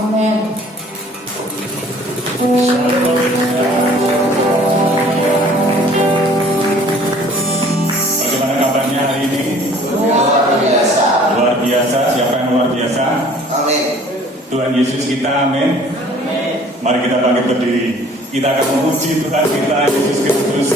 Amin. Bagaimana kabarnya hari ini? Luar biasa. Luar biasa. Siapa yang luar biasa? Amin. Tuhan Yesus kita, amin. Mari kita bangkit berdiri. Kita akan memuji Tuhan kita, Yesus Kristus.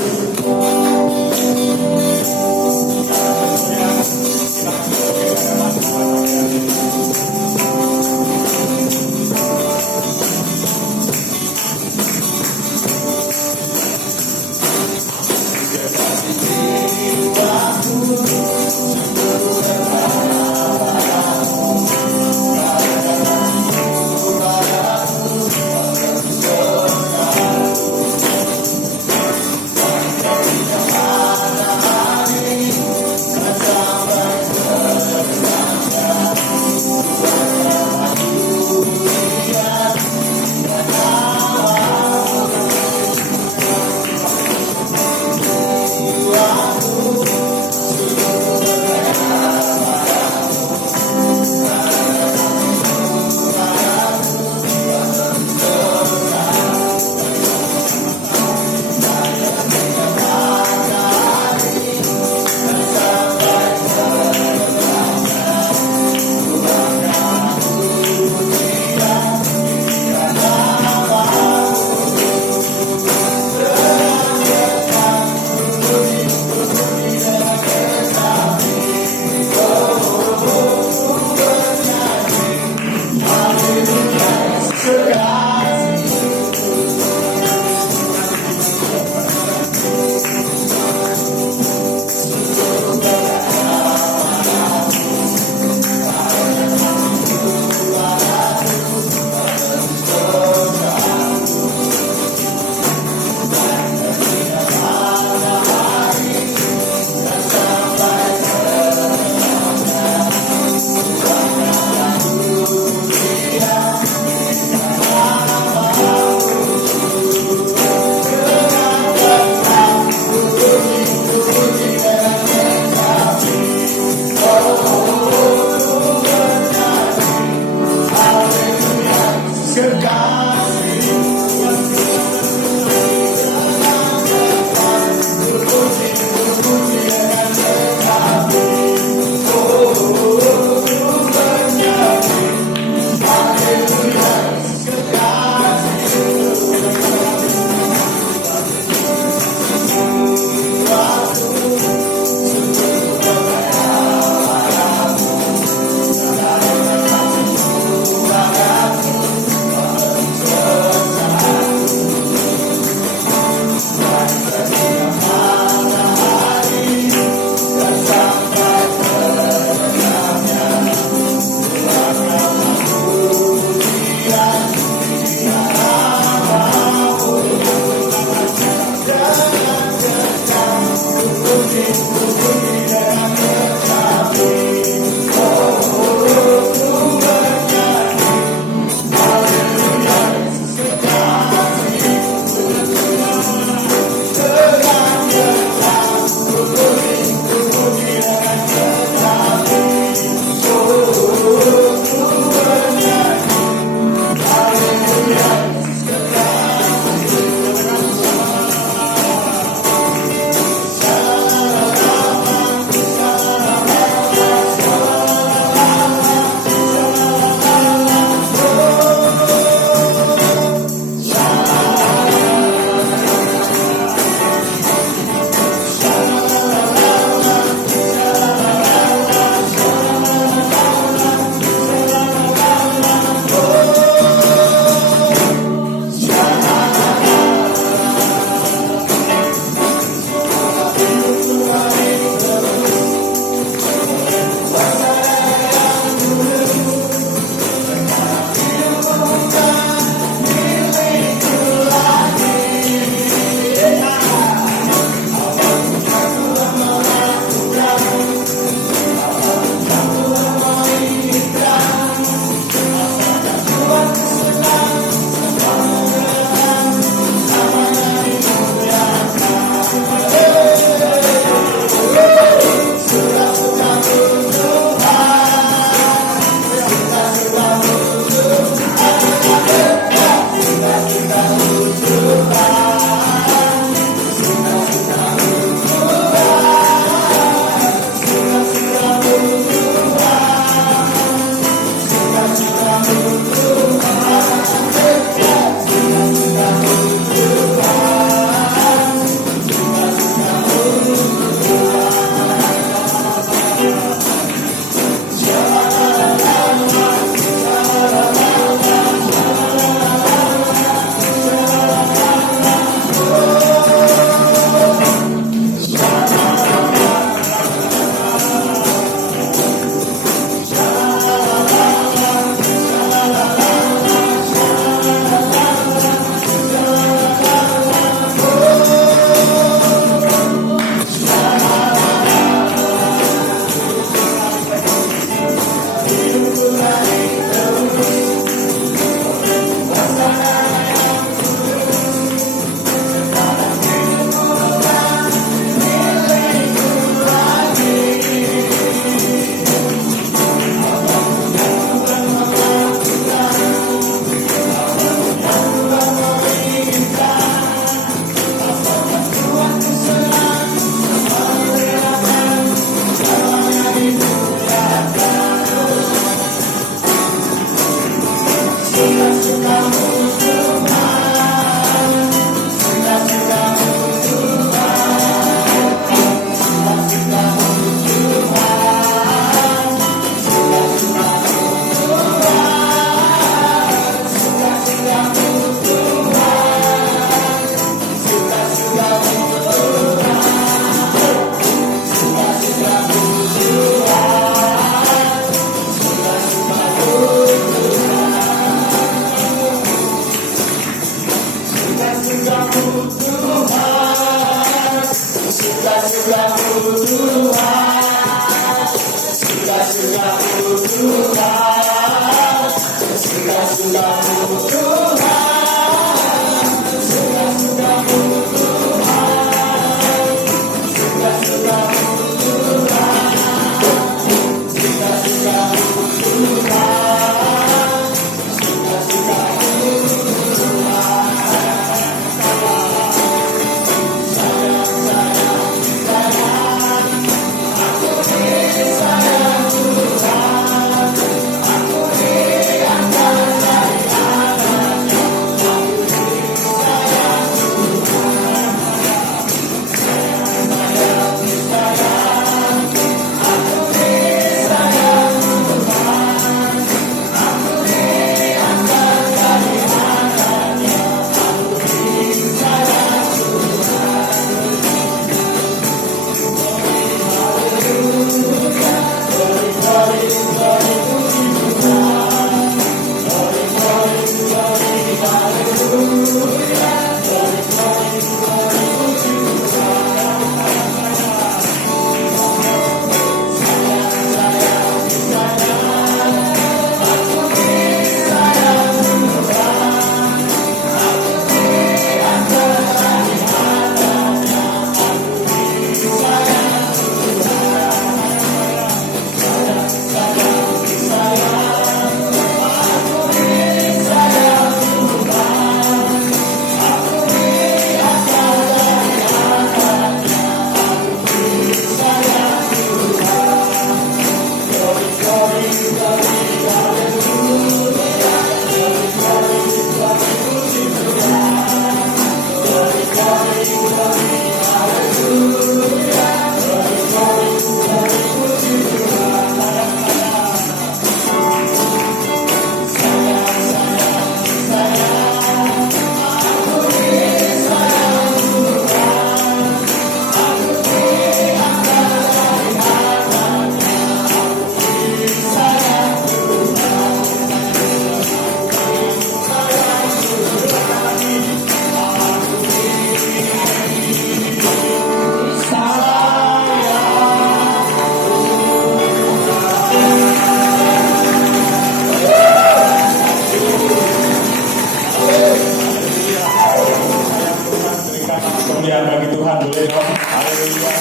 Kemuliaan bagi Tuhan, boleh dong? Haleluya.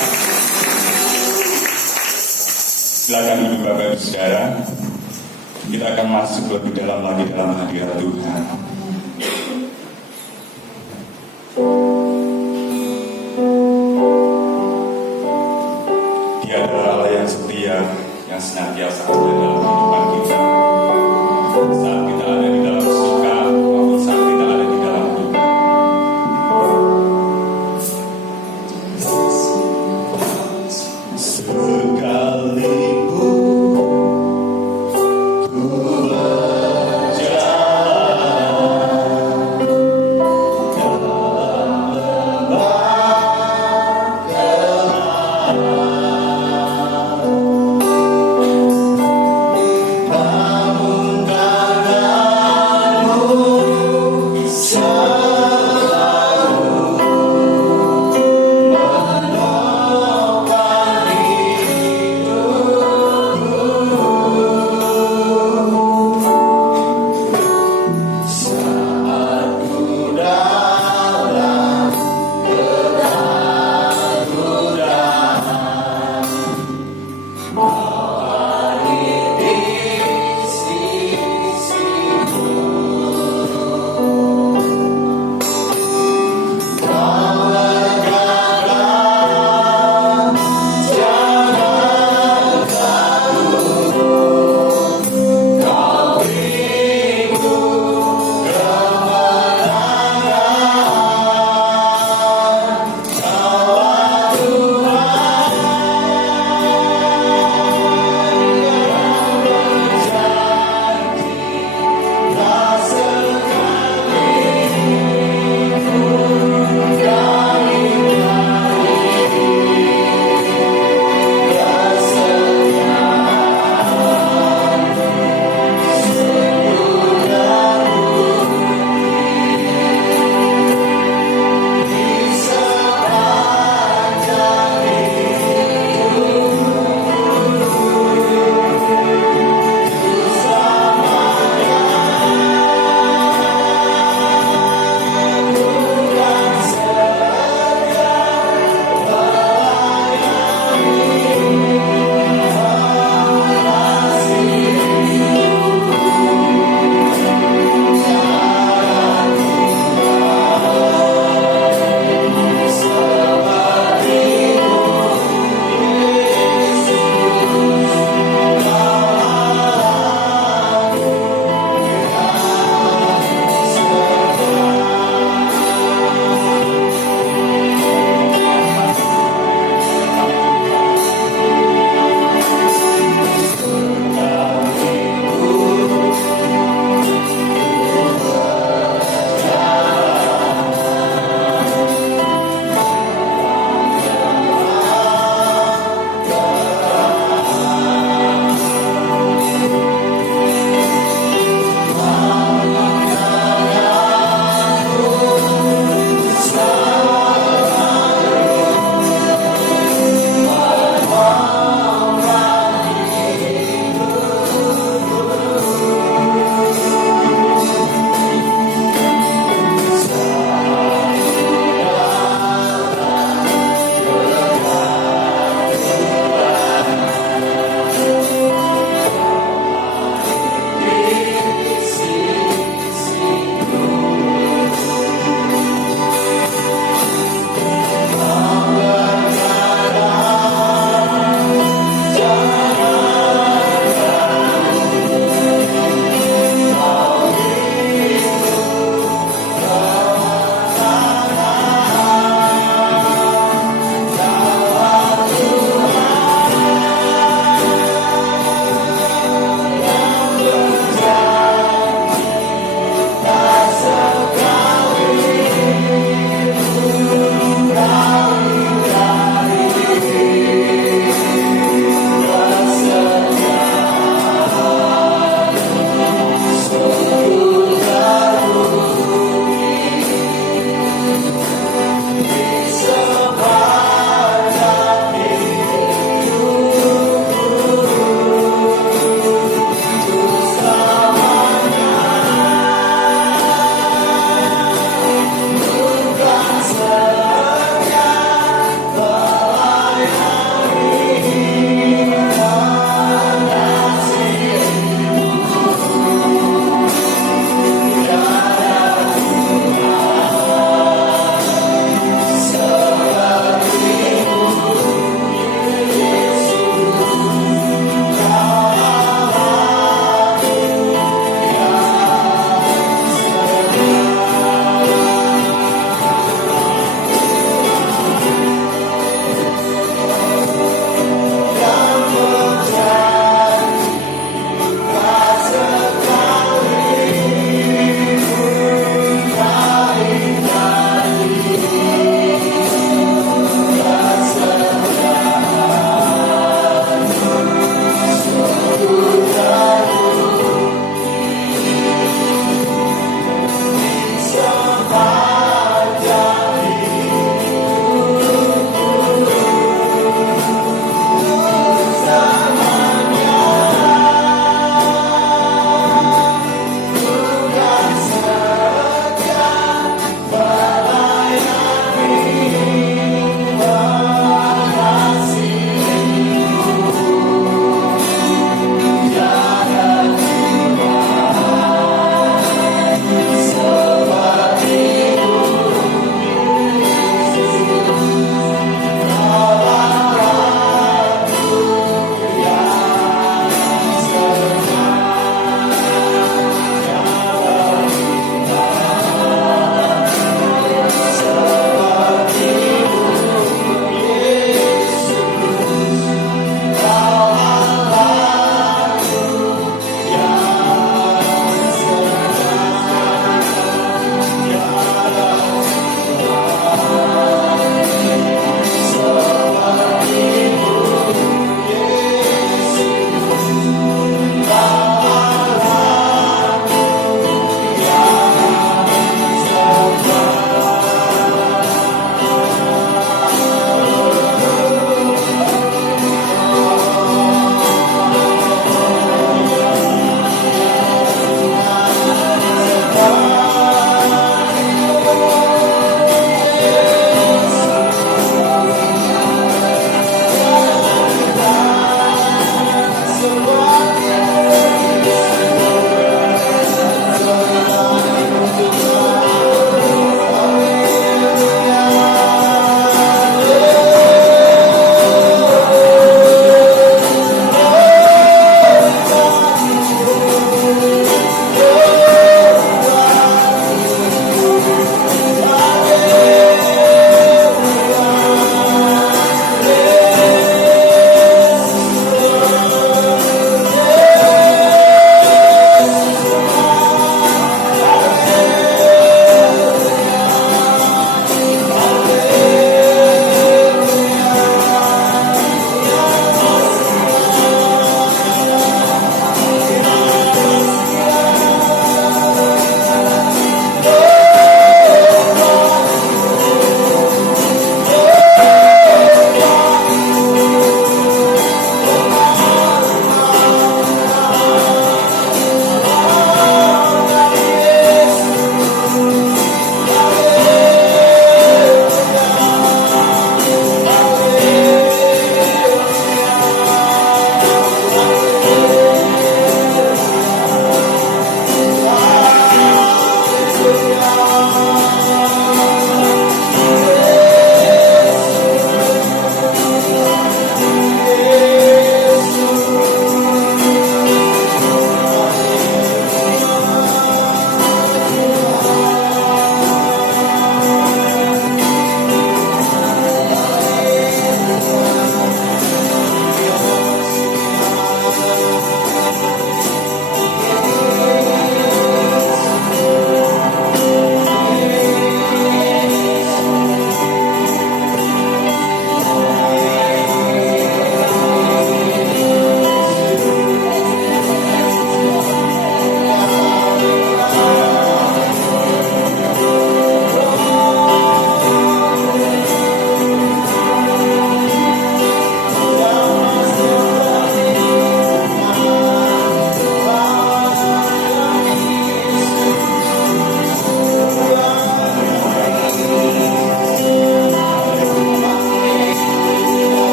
Silakan ibu bapak ibu saudara, kita akan masuk lebih dalam lagi dalam hadirat Tuhan. Dia adalah Allah yang setia, yang senantiasa ada dalam kehidupan kita. Saat kita ada di dalam suka maupun saat kita ada di dalam duka.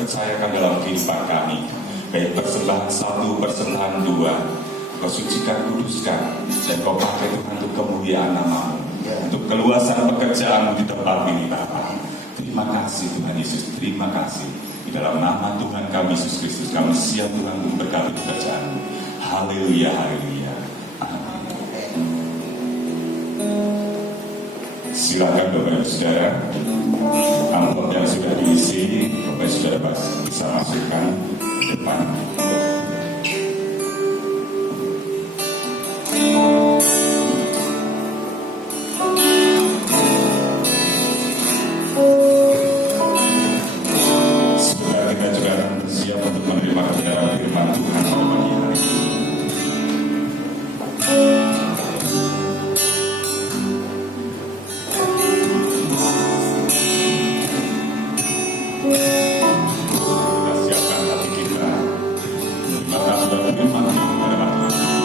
percayakan dalam kehidupan kami. Baik persembahan 1, persembahan 2, Kau sucikan, kuduskan, dan Kau pakai Tuhan untuk kemuliaan nama-Mu, untuk keluasan pekerjaan-Mu di tempat ini Bapa. Terima kasih Tuhan Yesus, terima kasih. Di dalam nama Tuhan kami Yesus Kristus, kami siap Tuhan untuk berkati pekerjaan-Mu. Haleluya, haleluya. Amin. Silakan Bapak Ibu Saudara, amplop yang sudah diisi, Bapak Ibu Saudara bisa masukkan ke depan. Sebentar kita juga siap untuk menerima kebenaran firman Tuhan pada pagi hari ini. Kita siapkan hati kita menerima kebenaran firman Tuhan pada pagi hari ini.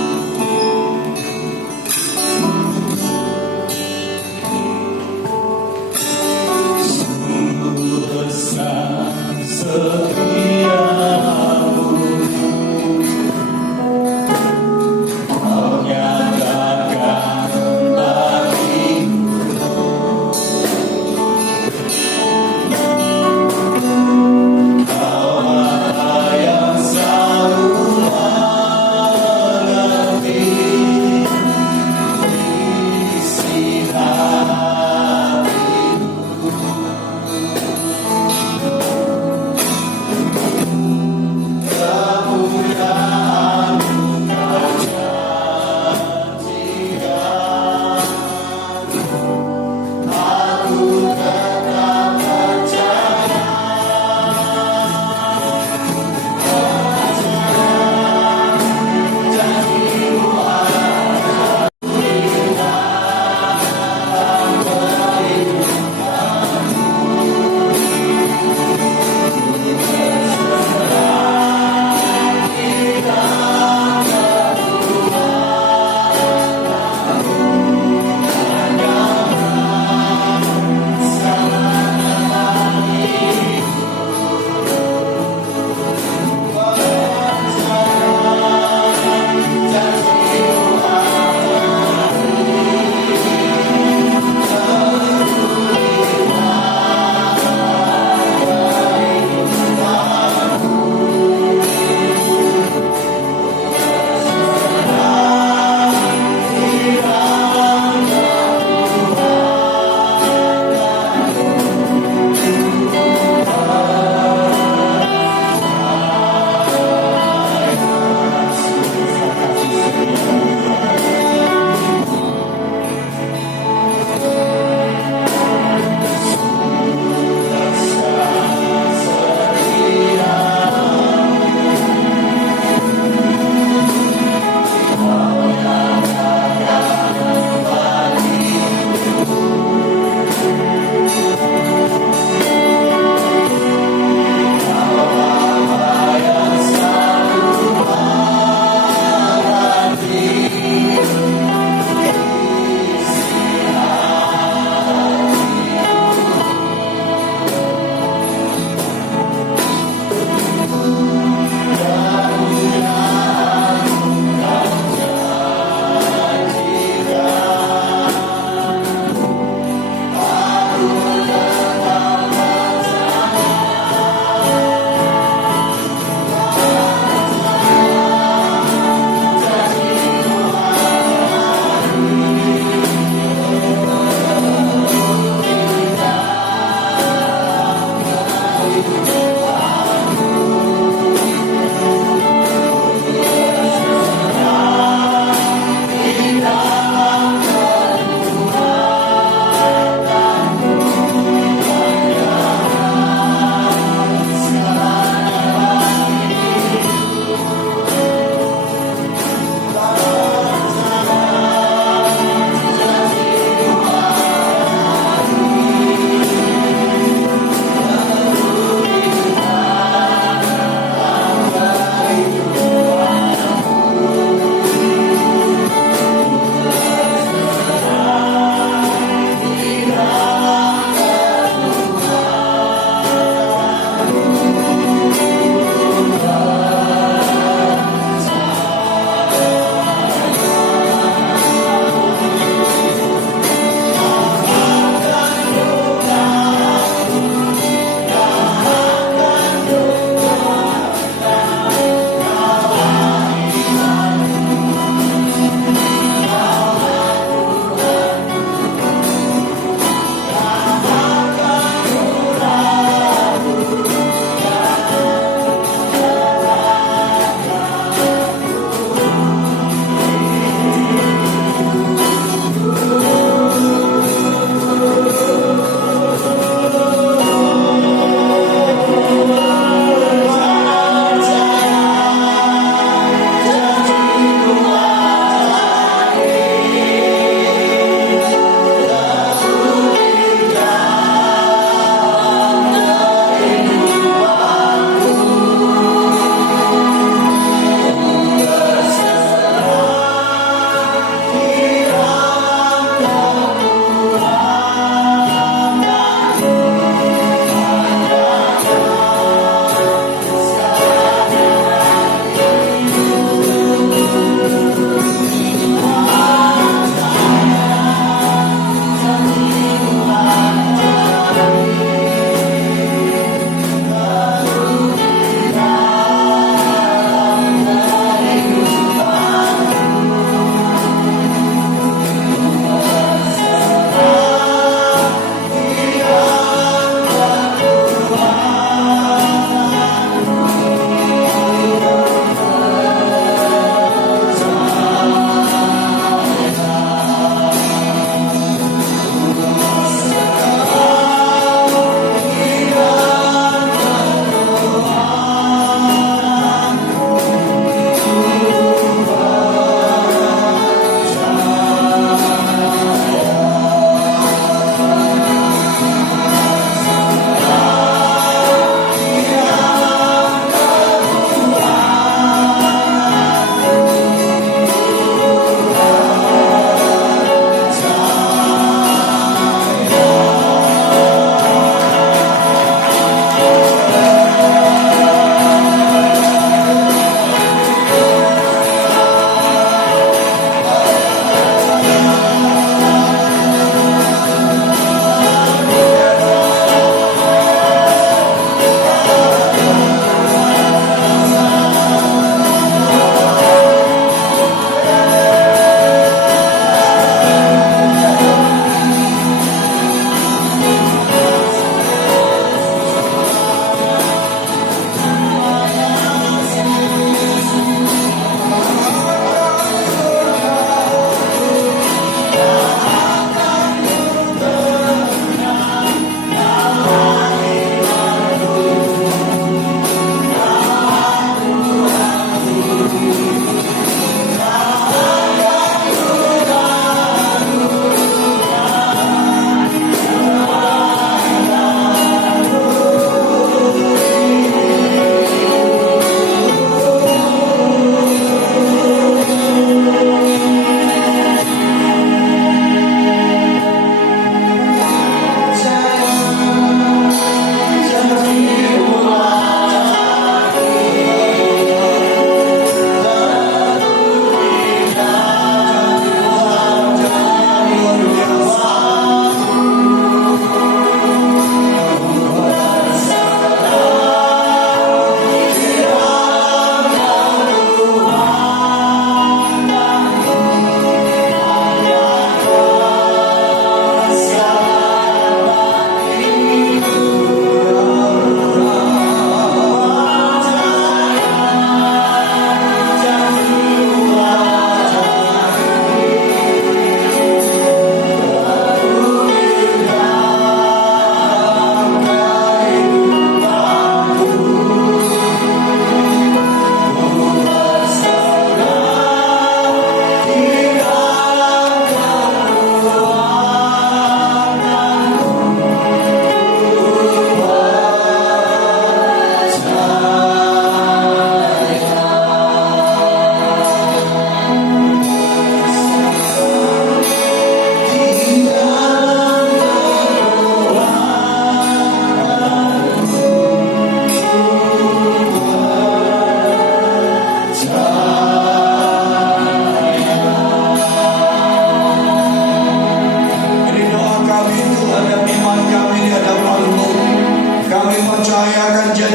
Sungguh besar setiamu, Kau nyatakan bagiku.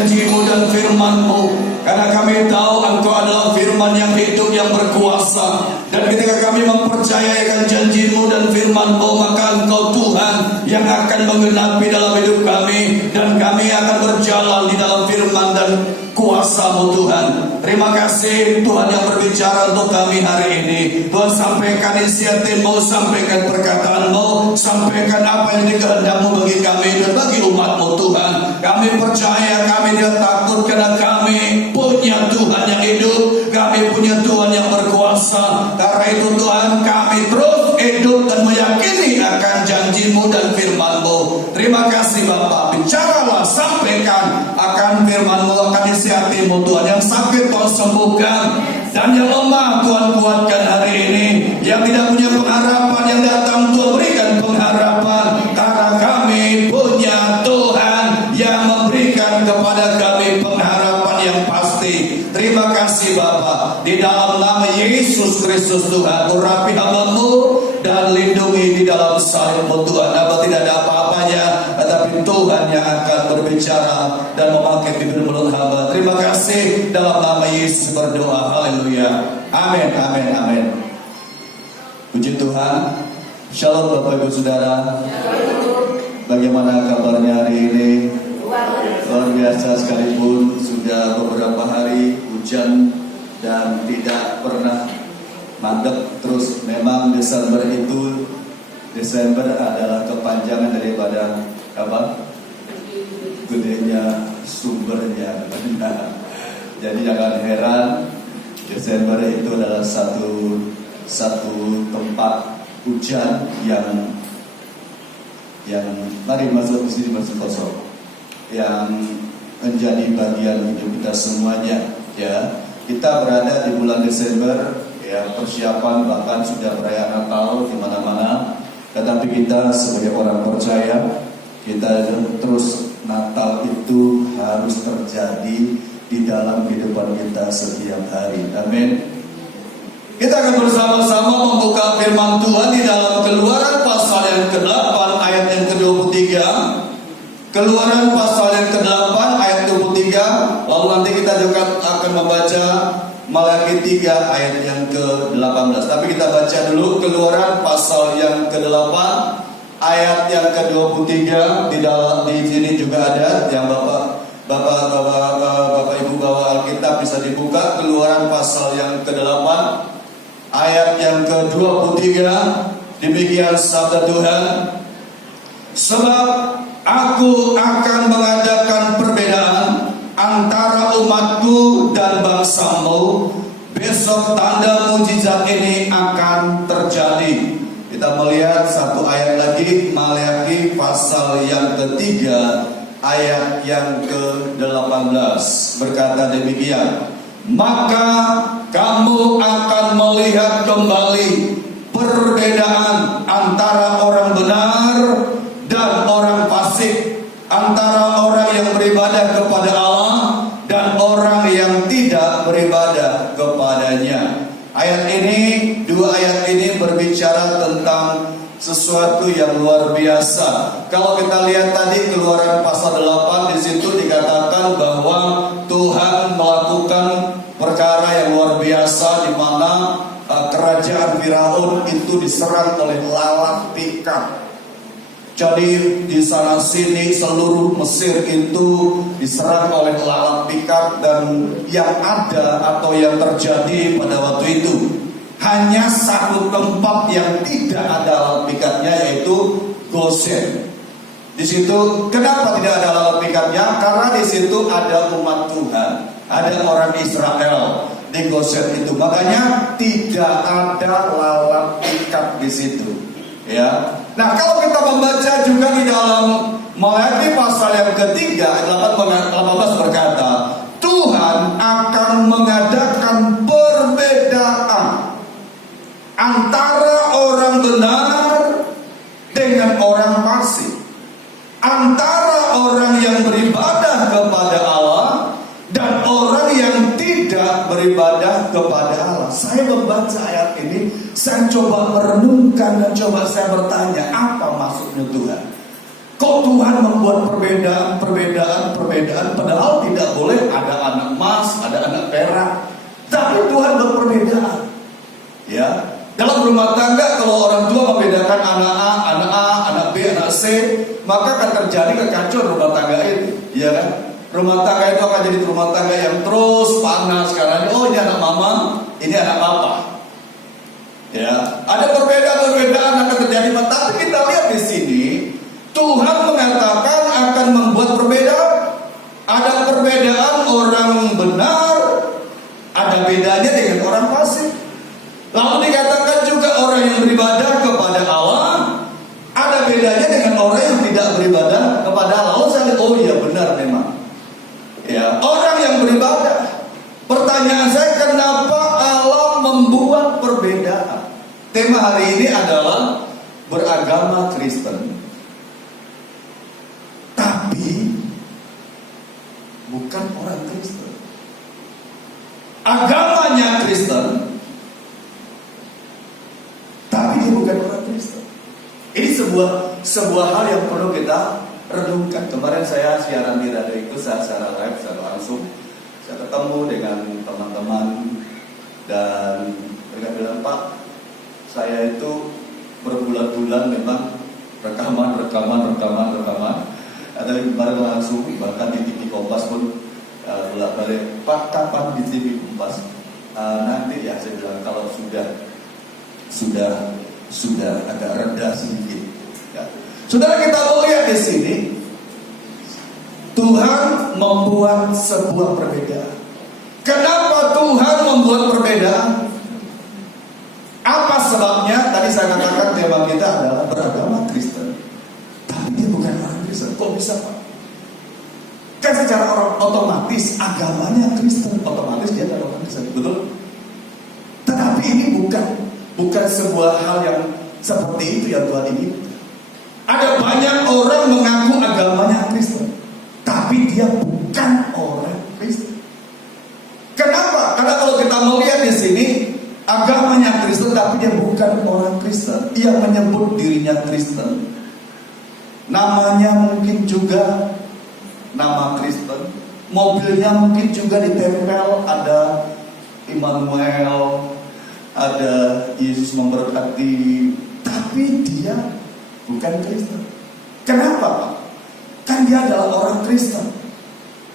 janji-Mu dan firman-Mu. Karena kami tahu Engkau adalah firman yang hidup, yang berkuasa. Dan ketika kami mempercayakan janji-Mu dan firman-Mu, maka Engkau Tuhan yang akan menggenapi dalam hidup kami. Dan kami akan berjalan di dalam firman dan kuasa-Mu Tuhan. Terima kasih Tuhan yang berbicara untuk kami hari ini. Tuhan, sampaikan inisiatif-Mu, sampaikan perkataan-Mu, sampaikan apa yang dikehendak-Mu bagi kami dan bagi umat-Mu Tuhan. Kami percaya, kami tidak takut karena kami punya Tuhan yang hidup, kami punya Tuhan yang berkuasa. Karena itu Tuhan, kami terus hidup dan meyakini akan janji-Mu dan firman-Mu. Terima kasih Bapa, bicaralah, sampaikan akan firman-Mu, akan inisiatif-Mu Tuhan. Yang sakit Tuhan sembuhkan, dan yang lemah Tuhan kuatkan hari ini. Yang tidak punya pengharapan, yang datang Tuhan berikan pengharapan. Karena kami punya Tuhan yang memberikan kepada kami pengharapan yang pasti. Terima kasih Bapa. Di dalam nama Yesus Kristus Tuhan, urapi hamba-Mu dan lindungi di dalam salib-Mu Tuhan. Apa tidak ada apa-apanya, tetapi Tuhan yang akan berbicara dan memakai bibir mulut hamba. Terima kasih, dalam nama Yesus berdoa. Haleluya. Amin, amin, amin. Puji Tuhan. Shalom Bapak Ibu Saudara. Bagaimana kabarnya hari ini? Luar biasa, sekalipun sudah beberapa hari hujan dan tidak pernah mandek terus. Memang Desember adalah kepanjangan daripada apa? Gedenya sumbernya. Jadi jangan heran, Desember itu adalah satu tempat hujan yang mari masuk ke sini, masuk kosong, yang menjadi bagian hidup kita semuanya. Ya, kita berada di bulan Desember, ya, persiapan bahkan sudah perayaan Natal di mana-mana. Tetapi kita sebagai orang percaya, kita terus Natal itu harus terjadi di dalam kehidupan kita setiap hari. Amin. Kita akan bersama-sama membuka firman Tuhan di dalam Keluaran pasal yang ke-8 ayat yang ke-23. Keluaran pasal yang ke-8 ayat 23. Lalu nanti kita juga akan membaca Malaki 3 ayat yang ke-18. Tapi kita baca dulu Keluaran pasal yang ke-8 ayat yang ke-23. Di sini juga ada yang Bapak Ibu bawa Alkitab bisa dibuka. Keluaran pasal yang ke-8 ayat yang ke-23. Demikian sabda Tuhan. Sebab aku akan mengadakan perbedaan antara umatku dan bangsamu. Besok tanda mujizat ini akan terjadi. Kita melihat satu ayat lagi, Malaki pasal yang ketiga ayat yang ke-18. Berkata demikian, maka kamu akan melihat kembali perbedaan antara orang benar dan orang fasik, antara orang yang beribadah kepada Allah dan orang yang tidak beribadah kepadanya. Dua ayat ini berbicara tentang sesuatu yang luar biasa. Kalau kita lihat tadi Keluaran pasal 8, di situ dikatakan bahwa Tuhan melakukan perkara yang luar biasa, di mana kerajaan Firaun itu diserang oleh lalat pikat. Jadi di sana sini seluruh Mesir itu diserang oleh lalat pikat, dan yang ada atau yang terjadi pada waktu itu hanya satu tempat yang tidak ada lalat pikatnya, yaitu Goshen. Di situ kenapa tidak ada lalat pikatnya? Karena di situ ada umat Tuhan, ada orang Israel di Goshen itu. Makanya tidak ada lalat pikat di situ. Ya. Nah, kalau kita membaca juga di dalam Malaki pasal yang ketiga ayat 18 berkata, Tuhan akan mengadakan perbedaan antara orang benar dengan orang fasik, antara orang yang beribadah kepada Allah dan orang yang tidak beribadah kepada Allah. Saya membaca ayat ini, saya coba merenungkan dan coba saya bertanya, apa maksudnya Tuhan? Kok Tuhan membuat perbedaan, padahal tidak boleh ada anak emas, ada anak perak. Tapi Tuhan buat perbedaan. Ya, dalam rumah tangga kalau orang tua membedakan anak A, anak B, anak C, maka akan terjadi kekacauan rumah tangga itu, ya kan? Rumah tangga itu akan jadi rumah tangga yang terus panas karena oh ini anak mama, ini anak papa. Ya, ada perbedaan akan terjadi, tapi kita lihat di sini Tuhan mengatakan akan membuat perbedaan. Ada perbedaan orang benar, ada bedanya dengan orang fasik. Lalu dikatakan juga orang yang beribadah kepada Allah, ada bedanya dengan orang yang tidak beribadah kepada Allah. Oh iya benar memang. Ya, orang yang beribadah. Pertanyaan saya, kenapa Allah membuat perbedaan? Tema hari ini adalah beragama Kristen, tapi bukan orang Kristen. Agamanya Kristen, tapi dia bukan orang Kristen. Ini sebuah hal yang perlu kita renungkan. Kemarin saya siaran di radio itu secara live, secara langsung. Saya ketemu dengan teman-teman dan mereka bilang, Pak, saya itu berbulan-bulan memang rekaman. Ada kemarin langsung, bahkan di TV Kompas pun bolak-balik, Pak, kapan di TV Kompas? Nanti ya, saya bilang kalau sudah agak rendah sedikit. Ya. Saudara, kita lihat di sini Tuhan membuat sebuah perbedaan. Kenapa Tuhan membuat perbedaan? Apa sebabnya? Tadi saya katakan tema kita adalah beragama Kristen, tapi dia bukan orang Kristen. Kok bisa, Pak? Kan secara orang otomatis agamanya Kristen, otomatis dia adalah orang Kristen, betul? Tetapi ini bukan sebuah hal yang seperti itu yang Tuhan inginkan. Ada banyak orang mengaku agamanya Kristen, tapi dia bukan orang Kristen. Kenapa? Karena kalau kita melihat di sini agamanya Kristen, tapi dia bukan orang Kristen. Ia menyebut dirinya Kristen. Namanya mungkin juga nama Kristen. Mobilnya mungkin juga ditempel ada Immanuel, ada Yesus memberkati, tapi dia bukan Kristen. Kenapa, Pak? Kan dia adalah orang Kristen.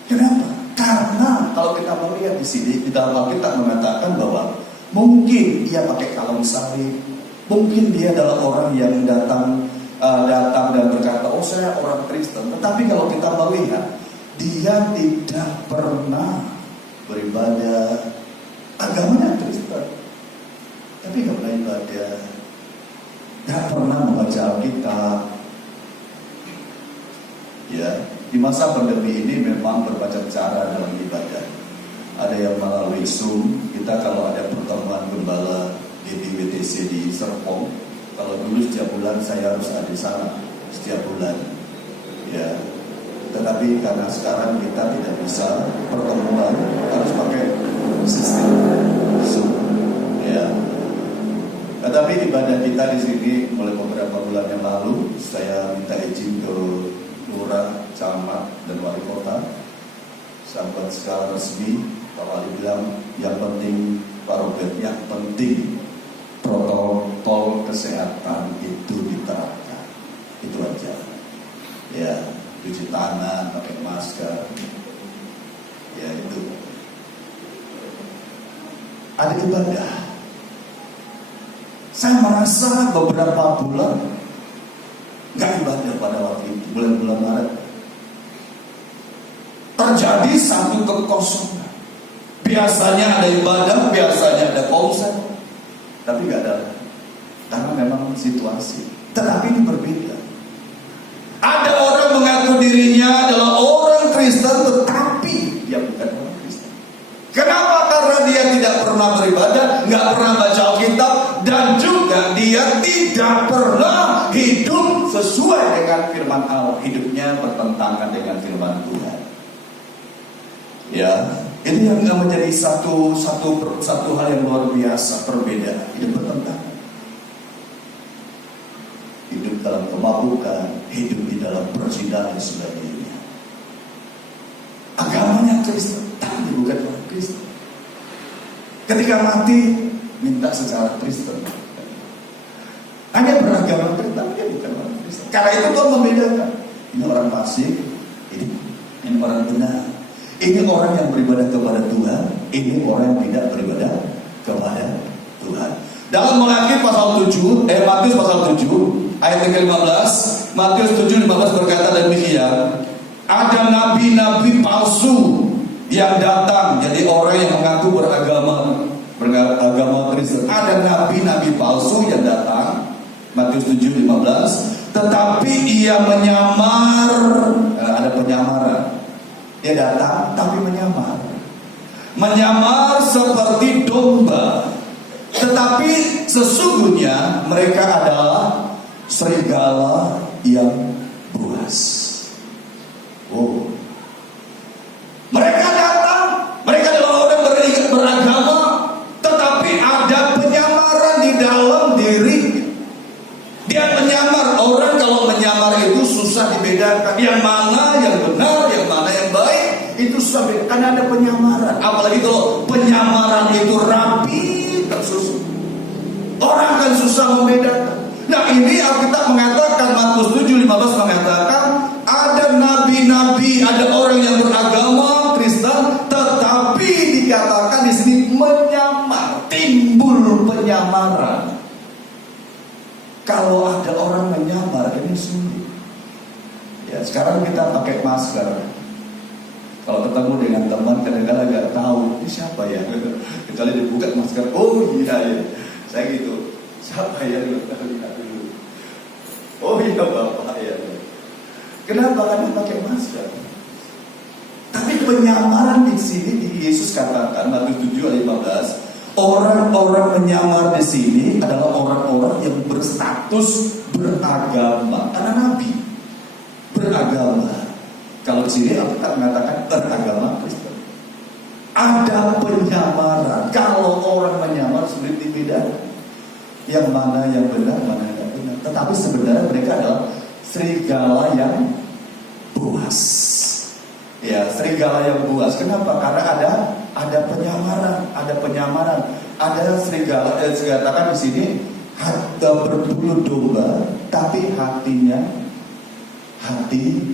Kenapa? Karena kalau kita melihat di sini di dalam Alkitab mengatakan bahwa mungkin ia pakai kalung salib, mungkin dia adalah orang yang datang dan berkata, oh saya orang Kristen. Tetapi kalau kita melihat, dia tidak pernah beribadah. Agamanya Kristen, tapi nggak pernah ibadah, nggak pernah membaca Alkitab. Ya, di masa pandemi ini memang berbagai cara dalam ibadah. Ada yang melalui Zoom. Kita kalau ada pertemuan gembala di WTC di Serpong, kalau dulu setiap bulan saya harus ada di sana setiap bulan. Ya, tetapi karena sekarang kita tidak bisa pertemuan, harus pakai sistem Zoom. Ya. Tetapi ibadah kita di sini mulai beberapa bulan yang lalu, saya minta izin ke lurah, camat, dan wali kota. Sampai secara resmi, Pak Wali bilang yang penting Pak Robert, yang penting protokol kesehatan itu diterapkan. Itu aja. Ya, cuci tangan, pakai masker. Ya itu. Ada ibadah. Saya merasa beberapa bulan nggak ibadah pada waktu itu, bulan-bulan Maret. Terjadi satu kekosongan. Biasanya ada ibadah, biasanya ada konser, tapi nggak ada. Karena memang situasi. Tetapi ini berbeda. Ada orang mengaku dirinya adalah orang Kristen, tetapi dia bukan orang Kristen. Kenapa? Karena dia tidak pernah beribadah, nggak pernah baca Alkitab, dan juga dia tidak pernah hidup sesuai dengan firman Allah. Hidupnya bertentangan dengan firman Tuhan. Ya, ini yang menjadi satu hal yang luar biasa, perbedaan. Hidup bertentangan. Hidup dalam kemabukan, hidup di dalam suci dan lain sebagainya. Agamanya Kristen, tapi bukan orang Kristen. Ketika mati, minta secara Kristen. Hanya beragama Kristen, tapi dia bukan orang Kristen. Karena itu Tuhan membedakan. Ini orang fasik, ini orang benar. Ini orang yang beribadah kepada Tuhan, ini orang yang tidak beribadah kepada Tuhan. Dalam Matius pasal 7, Matius pasal 7, ayat yang ke-15, Matius 7:15 berkata demikian, ada nabi-nabi palsu yang datang, jadi orang yang mengaku beragama Kristen. Ada nabi-nabi palsu yang datang, Matius 7:15, tetapi ia menyamar, ada penyamaran. Dia datang tapi menyamar. Menyamar seperti domba, tetapi sesungguhnya mereka adalah serigala yang buas. Oh. Mereka datang, mereka adalah orang beragama, tetapi ada penyamaran di dalam diri. Dia menyamar. Orang kalau menyamar itu susah dibedakan yang mana yang benar, yang mana yang baik. Itu susah dibedakan karena ada penyamaran. Apalagi kalau penyamaran itu rapi tersusun, orang akan susah membedakan. Nah, ini Alkitab mengatakan, Matius 7:15 mengatakan ada nabi-nabi, ada orang yang beragama Kristen, tetapi dikatakan di sini menyamar, timbul penyamaran. Kalau ada orang menyamar, ini sulit. Ya, sekarang kita pakai masker. Kalau ketemu dengan teman, kadang-kadang nggak tahu ini siapa ya. Kecuali dibuka masker, oh iya ya, saya gitu. Siapa ya? Lihat dulu. Oh iya bapak ya. Kenapa? Karena pakai masker. Tapi penyamaran di sini di Yesus katakan, Matius 7:15. Orang-orang menyamar di sini adalah orang-orang yang berstatus beragama, karena nabi beragama. Kalau di sini Alkitab mengatakan beragama Kristen. Ada penyamaran. Kalau orang menyamar sulit dibedakan yang mana yang benar, mana yang tidak benar. Tetapi sebenarnya mereka adalah serigala yang buas. Ya, serigala yang buas. Kenapa? Karena ada penyamaran, ada serigala. Dan dikatakan di sini harta berbulu domba, tapi hatinya hati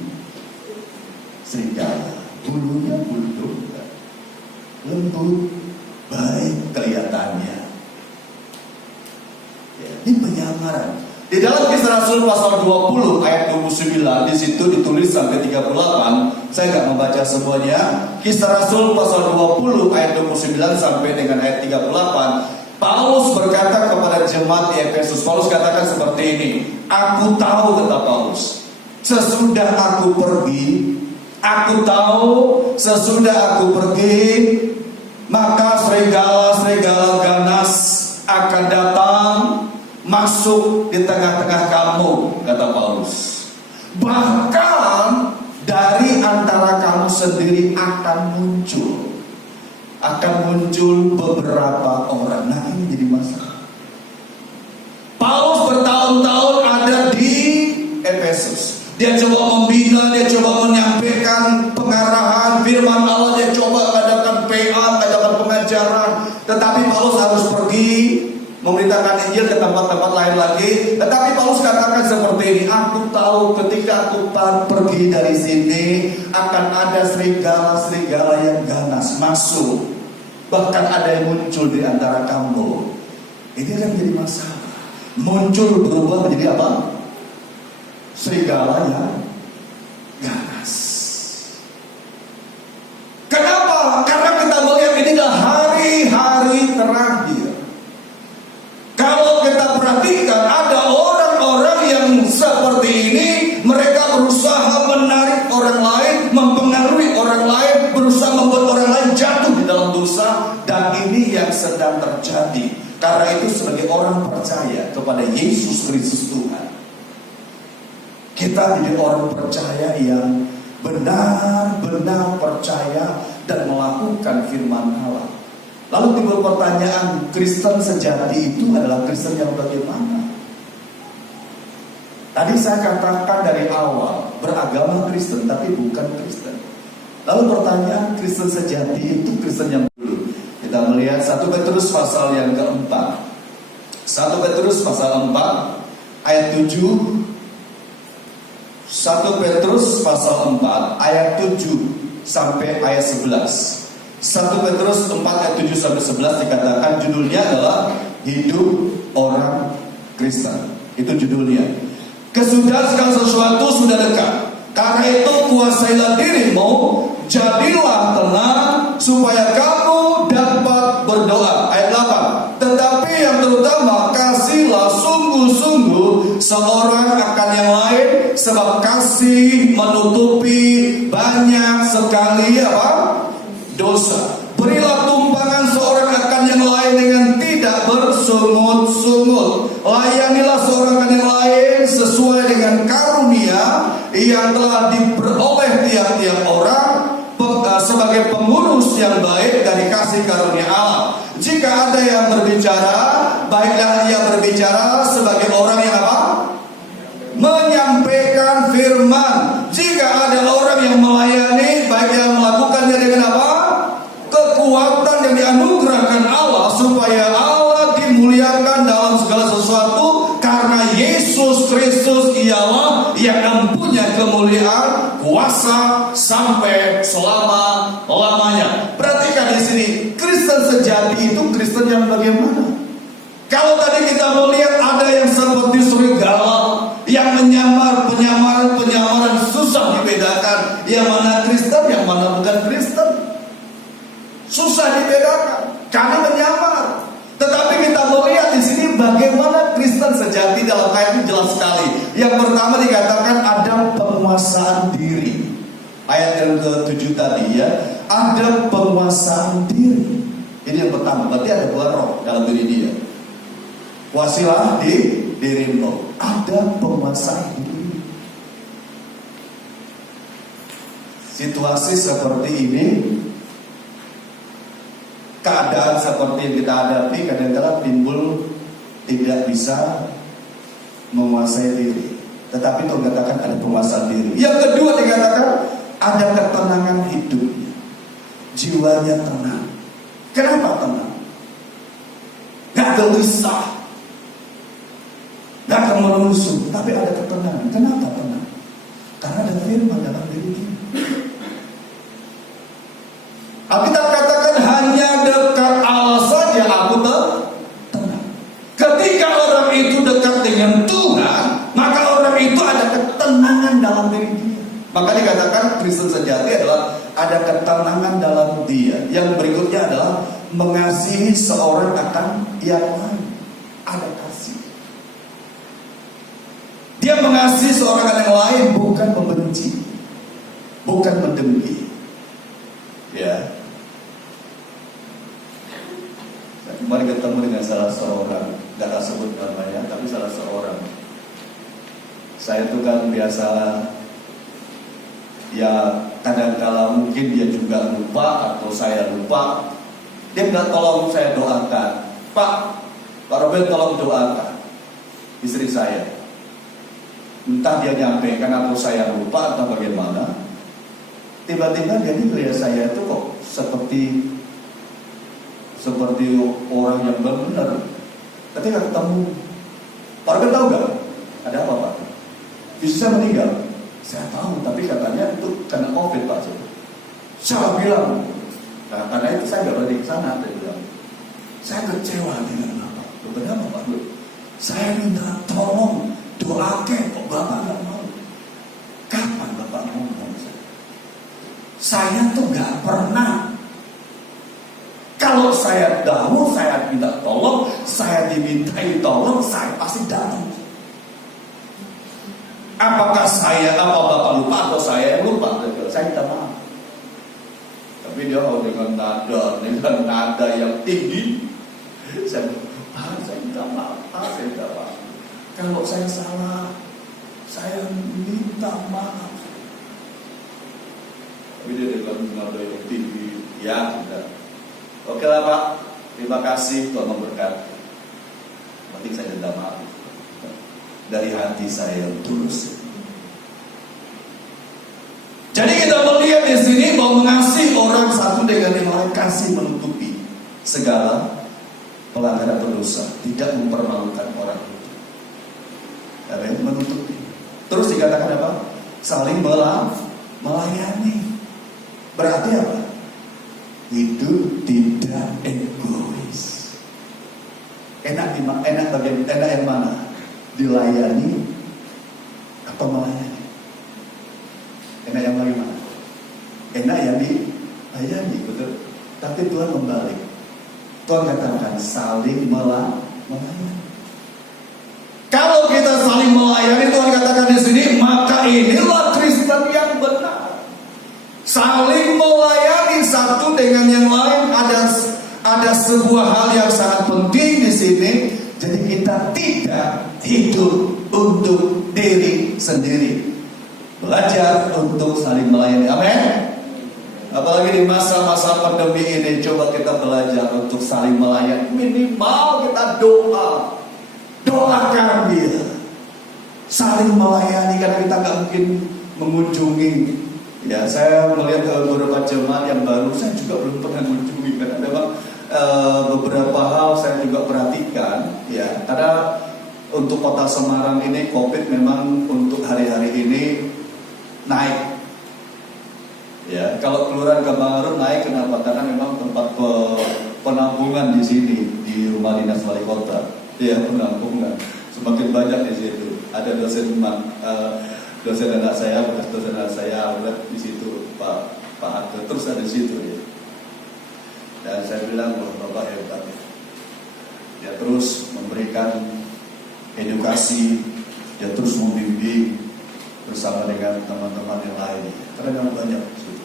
serigala. Bulunya bulu domba, lembut, baik kelihatannya. Ya, ini penyamaran. Di dalam Kisah Rasul pasal 20 ayat 29, di situ ditulis sampai 38. Saya nggak membaca semuanya. Kisah Rasul pasal 20 ayat 29 sampai dengan ayat 38. Paulus berkata kepada jemaat di Efesus. Paulus katakan seperti ini. Aku tahu, kata Paulus, sesudah aku pergi, aku tahu sesudah aku pergi, maka serigala-serigala ganas akan datang masuk di tengah-tengah kamu, kata Paulus. Bahkan dari antara kamu sendiri akan muncul beberapa orang. Nah, ini jadi masalah. Paulus bertahun-tahun ada di Efesus. Dia coba membina, dia coba menyampaikan pengarahan firman Allah, dia coba adakan PA, adakan pengajaran. Tetapi Paulus harus pergi memberitakan Injil ke tempat-tempat lain lagi. Tetapi Paulus katakan seperti ini, aku tahu ketika aku pergi dari sini akan ada serigala-serigala yang ganas masuk. Bahkan ada yang muncul di antara kamu. Ini kan jadi masalah. Muncul berubah menjadi apa? Serigala yang ganas. Kenapa? Karena kita melihat ini adalah hari-hari terakhir. Kalau kita perhatikan, ada orang-orang yang seperti ini. Mereka berusaha menarik orang lain, mempengaruhi orang lain, berusaha membuat orang lain jatuh di dalam dosa. Dan ini yang sedang terjadi. Karena itu sebagai orang percaya kepada Yesus Kristus Tuhan, kita menjadi orang percaya yang benar-benar percaya dan melakukan firman Allah. Lalu timbul pertanyaan, Kristen sejati itu adalah Kristen yang bagaimana? Tadi saya katakan dari awal, beragama Kristen tapi bukan Kristen. Lalu pertanyaan, Kristen sejati itu Kristen yang dulu. Kita melihat 1 Petrus pasal yang keempat. 1 Petrus pasal 4 ayat 7. 1 Petrus pasal 4 ayat 7 sampai ayat 11. 1 Petrus 4 ayat 7 sampai 11 dikatakan judulnya adalah hidup orang Kristen. Itu judulnya. Kesudahan segala sesuatu sudah dekat. Karena itu kuasailah dirimu, jadilah tenang supaya kamu dapat berdoa. Ayat 8. Tetapi yang terutama kasihlah sungguh-sungguh seorang akan yang lain, sebab kasih menutupi banyak sekali dosa. Berilah tumpangan seorang akan yang lain dengan tidak bersungut-sungut. Layanilah seorang akan yang lain sesuai dengan karunia yang telah diperoleh tiap-tiap orang sebagai pengurus yang baik dari kasih karunia Allah. Jika ada yang berbicara, baiklah ia berbicara sebagai orang yang menyampaikan firman. Jika ada orang yang melayani, baiklah melakukannya dengan kekuatan yang dianugerahkan Allah, supaya Allah dimuliakan dalam segala sesuatu, karena Yesus Kristus ialah yang mempunyai kemuliaan, kuasa sampai selama-lamanya. Perhatikan di sini, Kristen sejati itu Kristen yang bagaimana? Kalau tadi kita melihat ada yang seperti serigala, yang menyamar, penyamaran susah dibedakan, yang mana Kristen, yang mana bukan Kristen. Susah dibedakan karena menyamar. Tetapi kita melihat di sini bagaimana Kristen sejati dalam ayat ini jelas sekali. Yang pertama dikatakan ada penguasaan diri. Ayat yang ke-7 tadi ya, ada penguasaan diri. Ini yang pertama, berarti ada dua roh dalam diri dia. Kuasilah di dirimu. Ada penguasaan diri. Situasi seperti ini, keadaan seperti yang kita hadapi kadang-kadang timbul tidak bisa menguasai diri. Tetapi itu dikatakan ada penguasaan diri. Yang kedua dikatakan ada ketenangan hidupnya. Jiwanya tenang. Kenapa tenang? Gak gelisah, gak kemerusuh, tapi ada ketenangan. Kenapa tenang? Karena ada firman dalam diri dia. Alkitab katakan hanya dekat Allah saja aku tenang. Ketika orang itu dekat dengan Tuhan, maka orang itu ada ketenangan dalam diri dia. Maka dikatakan Kristen sejati adalah ada ketenangan dalam dia. Yang berikutnya adalah mengasihi seorang akan yang lain. Ada kasih. Dia mengasihi seorang akan yang lain, bukan membenci, bukan mendengki. Ya. Kemarin ketemu dengan salah seorang, gak sebut namanya, tapi salah seorang. Saya itu kan biasa, ya kadang-kala mungkin dia juga lupa atau saya lupa. Dia minta tolong saya doakan. Pak Robert tolong doakan istri saya. Entah dia nyampaikan atau saya lupa atau bagaimana. Tiba-tiba jadi melihat saya itu kok seperti orang yang benar. Ketika ketemu, Pak Robert tahu gak? Ada apa Pak? Istri saya meninggal. Saya tahu, tapi katanya itu karena COVID Pak. Saya bilang, nah, karena itu saya gak berani ke sana. Dia bilang, saya kecewa dengan Bapak. Kenapa Pak? Saya minta tolong doakan, kok Bapak gak mau. Kapan Bapak ngomong? Saya tuh gak pernah. Kalau saya tahu, saya minta tolong, saya dimintai tolong, saya pasti datang. Apakah Bapak lupa atau saya yang lupa? Saya minta maaf. Tapi dia dengan nada yang tinggi. Saya minta maaf, saya minta maaf. Kalau saya salah, saya minta maaf. Tapi dia dengan nada yang tinggi. Ya, sudah. Oke lah Pak, terima kasih Tuhan memberkati. Penting saya minta maaf dari hati saya yang tulus. sini bahwa mengasihi orang satu dengan yang lain, kasih menutupi segala pelanggaran berdosa, tidak mempermalukan orang itu. Amin, menutupi. Terus dikatakan apa? Saling melayani. Berarti apa? Hidup tidak egois. Enak yang mana? Dilayani atau melayani? Enak yang bagaimana? Enak yang dilayani, betul. Tapi Tuhan membalik. Tuhan katakan saling melayani. Kalau kita saling melayani, Tuhan katakan di sini, maka inilah Kristen yang benar. Saling melayani satu dengan yang lain. Ada sebuah hal yang sangat penting di sini. Jadi kita tidak hidup untuk diri sendiri. Belajar untuk saling melayani. Amin. Apalagi di masa-masa pandemi ini, coba kita belajar untuk saling melayani. Minimal kita doakan dia. Saling melayani, karena kita nggak mungkin mengunjungi. Ya, saya melihat beberapa jemaat yang baru, saya juga belum pernah mengunjungi, karena memang beberapa hal saya juga perhatikan. Ya, karena untuk kota Semarang ini COVID memang untuk hari-hari ini naik. Ya, kalau Kelurahan Kembangaru naik, kenapa? Karena memang tempat penampungan di sini, di rumah dinas wali kota. Ya, penampungan semakin banyak di situ. Ada dosen anak saya, bekas dosen anak saya, di situ Pak Harto, terus ada di situ ya. Dan saya bilang, wah Bapak hebat ya, terus memberikan edukasi, ya terus membimbing bersama dengan teman-teman yang lain. Karena memang banyak.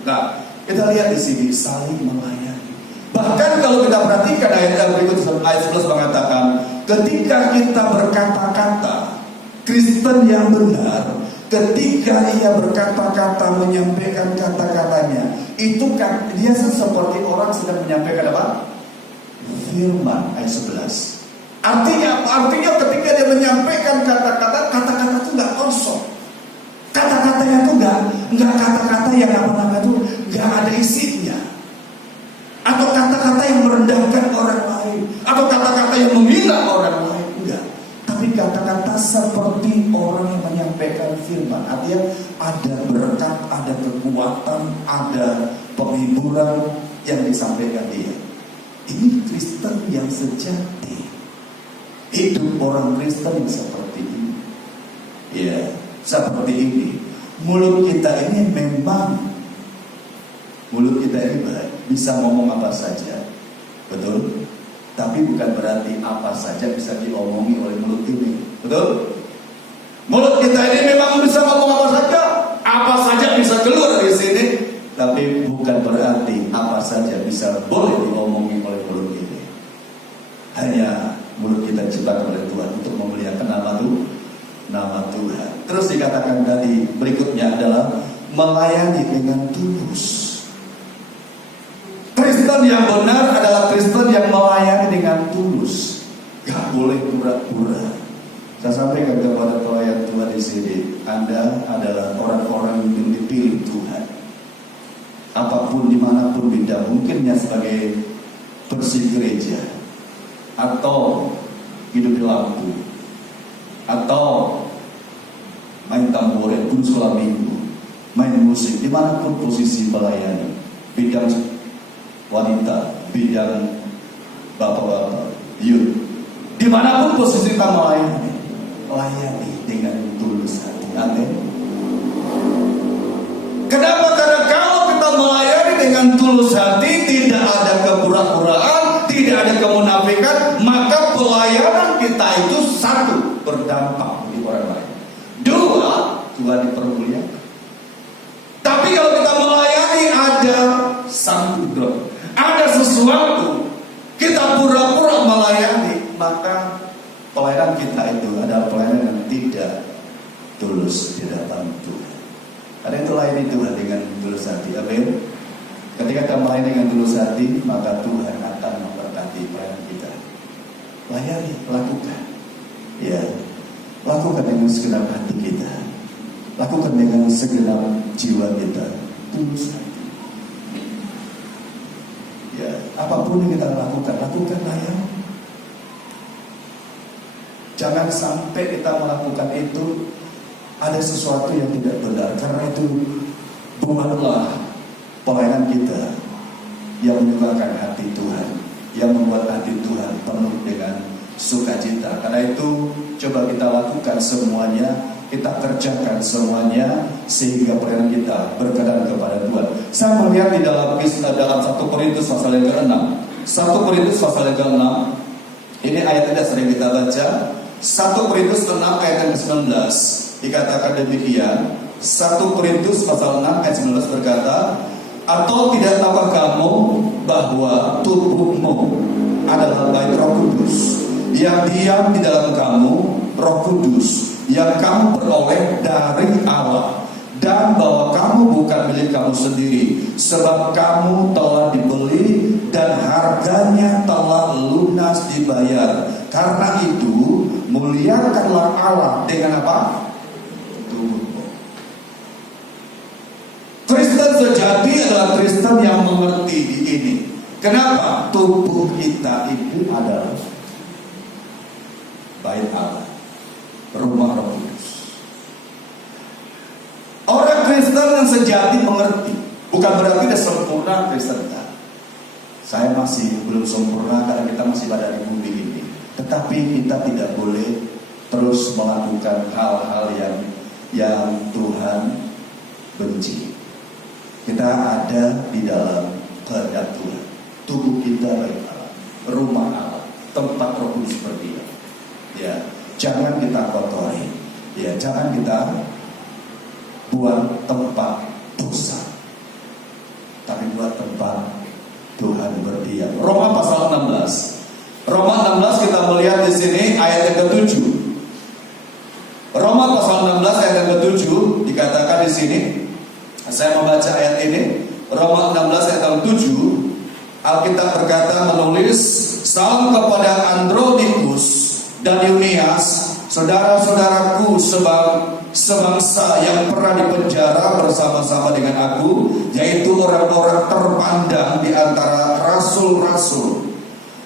Nah, kita lihat di sini saling melayani. Bahkan kalau kita perhatikan ayat berikut, ayat 11 mengatakan, ketika kita berkata-kata, Kristen yang benar, ketika ia berkata-kata, menyampaikan kata-katanya, itu kan dia seperti orang sedang menyampaikan apa? Firman, ayat 11. Artinya ketika dia menyampaikan kata-kata itu nggak kosong. Kata-katanya itu nggak kata-kata yang itu nggak ada isinya, atau kata-kata yang merendahkan orang lain, atau kata-kata yang menghina orang lain, enggak. Tapi kata-kata seperti orang yang menyampaikan firman. Artinya ada berkat, ada kekuatan, ada penghiburan yang disampaikan dia. Ini Kristen yang sejati. Hidup orang Kristen yang seperti ini. Ya, seperti ini. Mulut kita ini memang, mulut kita ini baik, bisa ngomong apa saja, betul? Tapi bukan berarti apa saja bisa diomongi oleh mulut ini, betul? Mulut kita ini memang bisa ngomong apa saja bisa keluar dari sini, tapi bukan berarti apa saja bisa boleh diomongi oleh mulut ini. Hanya mulut kita diciptakan oleh Tuhan untuk memuliakan nama Tuhan. Terus dikatakan tadi berikutnya adalah melayani dengan tulus. Kristen yang benar adalah Kristen yang melayani dengan tulus. Gak boleh pura-pura. Saya sampaikan kepada pelayan Tuhan di sini, Anda adalah orang-orang yang dipilih Tuhan. Apapun dimanapun beda, mungkinnya sebagai bersih gereja, atau hidup di lampu, atau main tamborin, pun sekolah minggu, main musik, dimanapun posisi melayani, bidang wanita, bidang bapak-bapak, youth, dimanapun posisi kita melayani, layani dengan tulus hati. Amin. Kenapa? Karena kalau kita melayani dengan tulus hati, tidak ada kepura-puraan, tidak ada kemunafikan, maka pelayanan kita itu satu, berdampak di orang lain. Dua, Tuhan dipermuliakan. Tapi kalau kita melayani ada something, ada sesuatu, kita pura-pura melayani, maka pelayanan kita itu adalah pelayanan yang tidak tulus di hadapan Tuhan. Karena itu layani Tuhan dengan tulus hati. Amin. Ketika kita melayani dengan tulus hati, maka Tuhan akan memberkati pelayanan kita. Layani, lakukan. Ya, lakukan dengan segenap hati kita. Lakukan dengan segenap jiwa kita. Tulus hati. Ya, apapun yang kita lakukan, lakukanlah ya. Jangan sampai kita melakukan itu ada sesuatu yang tidak benar, karena itu bukanlah pelayanan kita yang menyukakan hati Tuhan, yang membuat hati Tuhan penuh dengan sukacita. Karena itu coba kita lakukan semuanya, kita kerjakan semuanya sehingga pelayanan kita berkenan kepada Tuhan. Saya melihat di dalam 1 Korintus pasal yang ke-6. 1 Korintus pasal yang ke-6. Ini ayatnya sering kita baca. 1 Korintus 6 ayat yang ke-19 dikatakan demikian. 1 Korintus pasal 6 ayat 19 berkata, atau tidak tahukah kamu bahwa tubuhmu adalah bait Roh Kudus yang diam di dalam kamu, Roh Kudus yang kamu peroleh dari Allah, dan bahwa kamu bukan milik kamu sendiri, sebab kamu telah dibeli dan harganya telah lunas dibayar. Karena itu muliakanlah Allah dengan apa? Tubuhmu. Kristen sejati adalah Kristen yang mengerti di ini. Kenapa? Tubuh kita itu adalah bait Allah, rumah Roh Kudus. Orang Kristen yang sejati mengerti. Bukan berarti dia sempurna Kristen. Saya masih belum sempurna karena kita masih pada di bumi ini. Tetapi kita tidak boleh terus melakukan hal-hal yang Tuhan benci. Kita ada di dalam kehendak Tuhan. Tubuh kita bait Allah, rumah Allah, tempat Roh Kudus berdiam. Ya, jangan kita kotori. Ya, jangan kita buat tempat dosa, tapi buat tempat Tuhan berdiam. Roma pasal 16. Roma 16 kita melihat di sini ayat yang ke-7. Roma pasal 16 ayat yang ke-7 dikatakan di sini. Saya membaca ayat ini. Roma 16 ayat yang ke-7. Alkitab berkata menulis, salam kepada Andronikus dan Yunias, saudara-saudaraku sebangsa yang pernah dipenjara bersama-sama dengan aku, yaitu orang-orang terpandang di antara rasul-rasul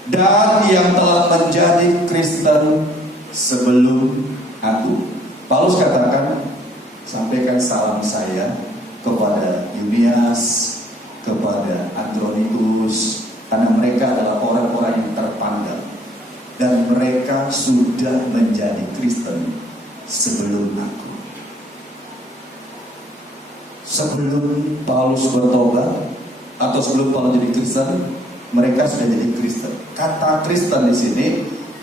dan yang telah menjadi Kristen sebelum aku. Paulus katakan, sampaikan salam saya kepada Yunias, kepada Andronikus, karena mereka adalah orang-orang yang terpandang dan mereka sudah menjadi Kristen sebelum aku. Sebelum Paulus bertobat atau sebelum Paulus jadi Kristen, mereka sudah jadi Kristen. Kata Kristen di sini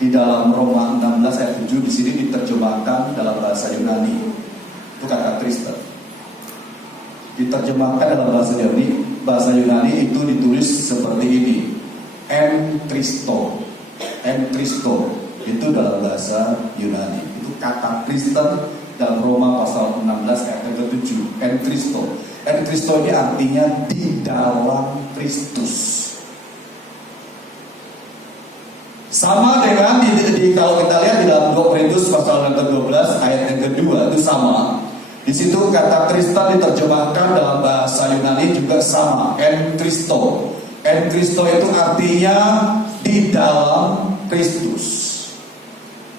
di dalam Roma 16 ayat 7 di sini diterjemahkan dalam bahasa Yunani. Itu kata Kristen. Diterjemahkan dalam bahasa Yunani. Bahasa Yunani itu ditulis seperti ini. En Christo itu dalam bahasa Yunani. Itu kata Kristen dalam Roma pasal 16 ayat ke-7. En Christo ini artinya di dalam Kristus. Sama dengan kalau kita lihat di dalam 2 Korintus pasal yang ke-12 ayat yang kedua itu sama. Di situ kata Kristen diterjemahkan dalam bahasa Yunani juga sama. En Christo itu artinya di dalam Kristus.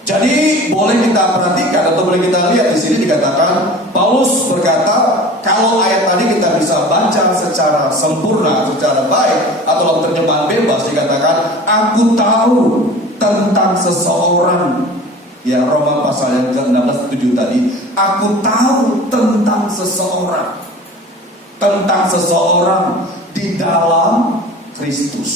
Jadi boleh kita perhatikan atau boleh kita lihat di sini dikatakan Paulus berkata, kalau ayat tadi kita bisa baca secara sempurna, secara baik, atau dalam terjemahan bebas dikatakan, aku tahu tentang seseorang. Ya, Roma pasal yang ke-16 7 tadi, aku tahu tentang seseorang di dalam Kristus.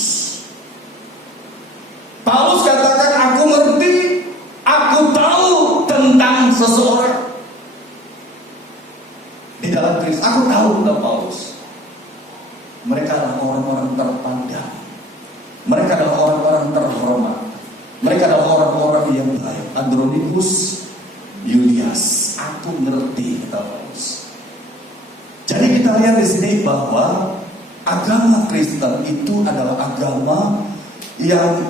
Paulus katakan, aku ngerti, aku tahu tentang seseorang di dalam Kristus. Aku tahu tentang Paulus. Mereka adalah orang-orang terpandang. Mereka adalah orang-orang terhormat. Mereka adalah orang-orang yang baik. Andronikus, Yunias, aku ngerti, kata Paulus. Jadi kita lihat di sini bahwa agama Kristen itu adalah agama yang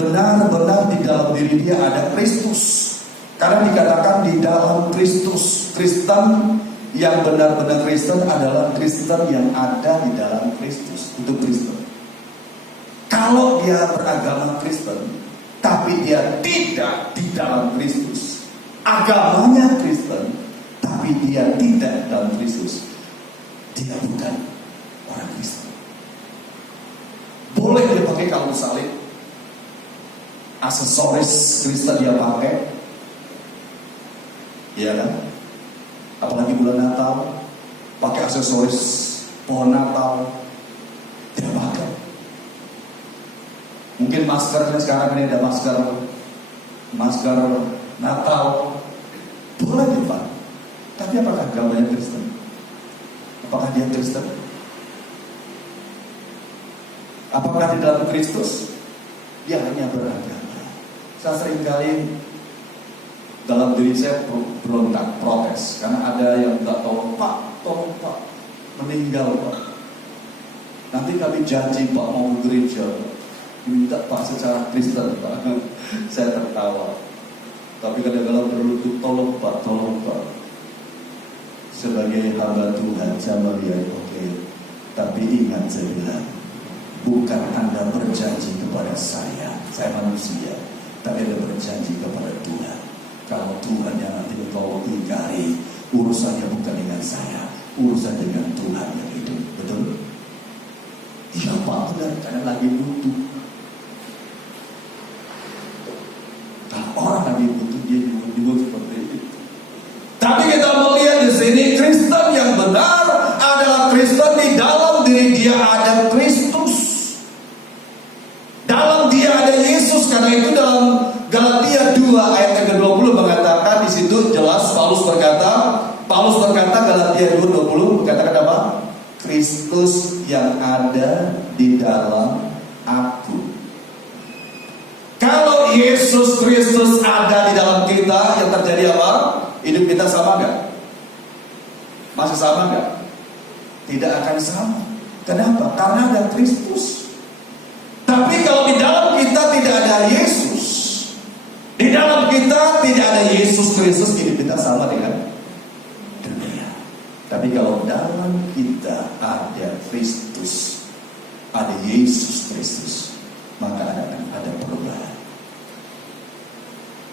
benar-benar di dalam diri dia ada Kristus. Karena dikatakan di dalam Kristus. Kristen yang benar-benar Kristen adalah Kristen yang ada di dalam Kristus. Itu Kristen. Kalau dia beragama Kristen, tapi dia tidak di dalam Kristus, agamanya Kristen, tapi dia tidak dalam Kristus, dia bukan orang Kristen. Boleh dia pakai kalung salib, aksesoris Kristen dia pakai, iya kan? Apalagi bulan Natal, pakai aksesoris pohon Natal, dia pakai. Mungkin maskernya sekarang ini ada masker Natal, boleh dipakai. Tapi apakah agamanya Kristen? Apakah dia Kristen? Apakah di dalam Kristus dia hanya beragama? Saya seringkali dalam diri saya berontak, protes, karena ada yang tidak tolong Pak, meninggal Pak. Nanti kami janji Pak mau ke gereja, minta Pak secara Kristen Pak. Saya tertawa. Tapi kadang-kadang berlutut, tolong Pak. Sebagai hamba Tuhan saya melihat, oke. Tapi ingat saya bilang, bukan Anda berjanji kepada saya manusia, tapi Anda berjanji kepada Tuhan. Kalau Tuhan yang nanti engkau ingkari, urusannya bukan dengan saya, urusan dengan Tuhan yang hidup. Betul? Iya Pak, benar, karena lagi butuh. Kalau orang lagi butuh, dia juga seperti itu. Tapi kita melihat di sini Kristen yang benar adalah Kristen di dalam diri dia ada Kristus. Dalam dia ada Yesus. Karena itu dalam Galatia 2 ayat yang ke-20 mengatakan, di situ jelas Paulus berkata Galatia 2:20 berkatakan apa? Kristus yang ada di dalam aku. Kalau Yesus Kristus ada di dalam kita, yang terjadi apa? Hidup kita sama gak? Masih sama gak? Tidak akan sama. Kenapa? Karena ada Kristus. Tapi kalau di dalam kita tidak ada Yesus, di dalam kita tidak ada Yesus Kristus, hidup kita sama dengan dunia. Tapi kalau dalam kita ada Kristus, ada Yesus Kristus, maka akan ada perubahan.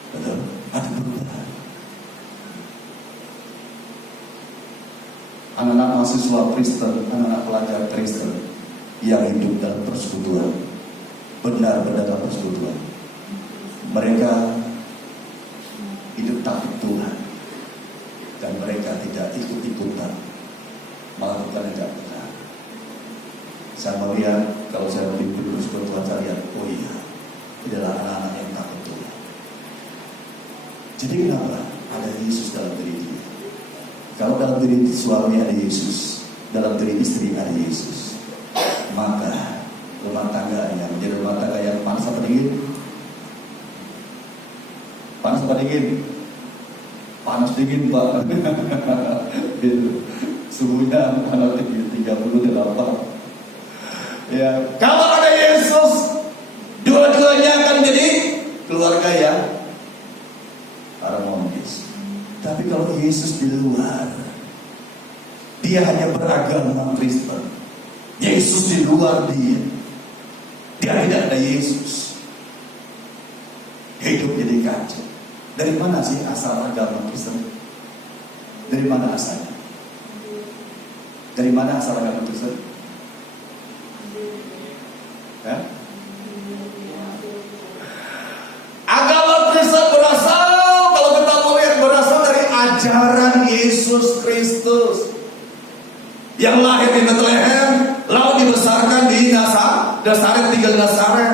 Betul? Ada perubahan. Anak-anak mahasiswa Kristen, anak-anak pelajar Kristen yang hidup dalam persekutuan, benar-benar dalam persekutuan, mereka hidup takut Tuhan, dan mereka tidak ikut-ikutan melakukan yang tidak benar. Saya melihat, kalau saya memimpin persekutuan, saya lihat, oh iya, ini adalah anak-anak yang takut Tuhan. Jadi kenapa? Ada Yesus dalam diri dia. Kalau dalam diri suami ada Yesus, dalam diri istri ada Yesus, maka rumah tangga yang menjadi rumah tangga yang panas apa dingin? Panas apa dingin? Panas dingin Pak. Suhunya panas tinggi 38. Ya, kalau ada Yesus, dua-duanya akan jadi keluarga yang harmonis. Tapi kalau Yesus di luar, dia hanya beragama Kristen. Yesus di luar dia tidak ada Yesus. Hidup jadi kacau. Dari mana sih asal agama Kristen? Dari mana asalnya? Dari mana asal agama Kristen? Ya? Agama Kristen berasal, kalau kita mau lihat, berasal dari ajaran Yesus Kristus yang lahir di Bethlehem, lalu dibesarkan di Nazaret, tinggal di Nazaret.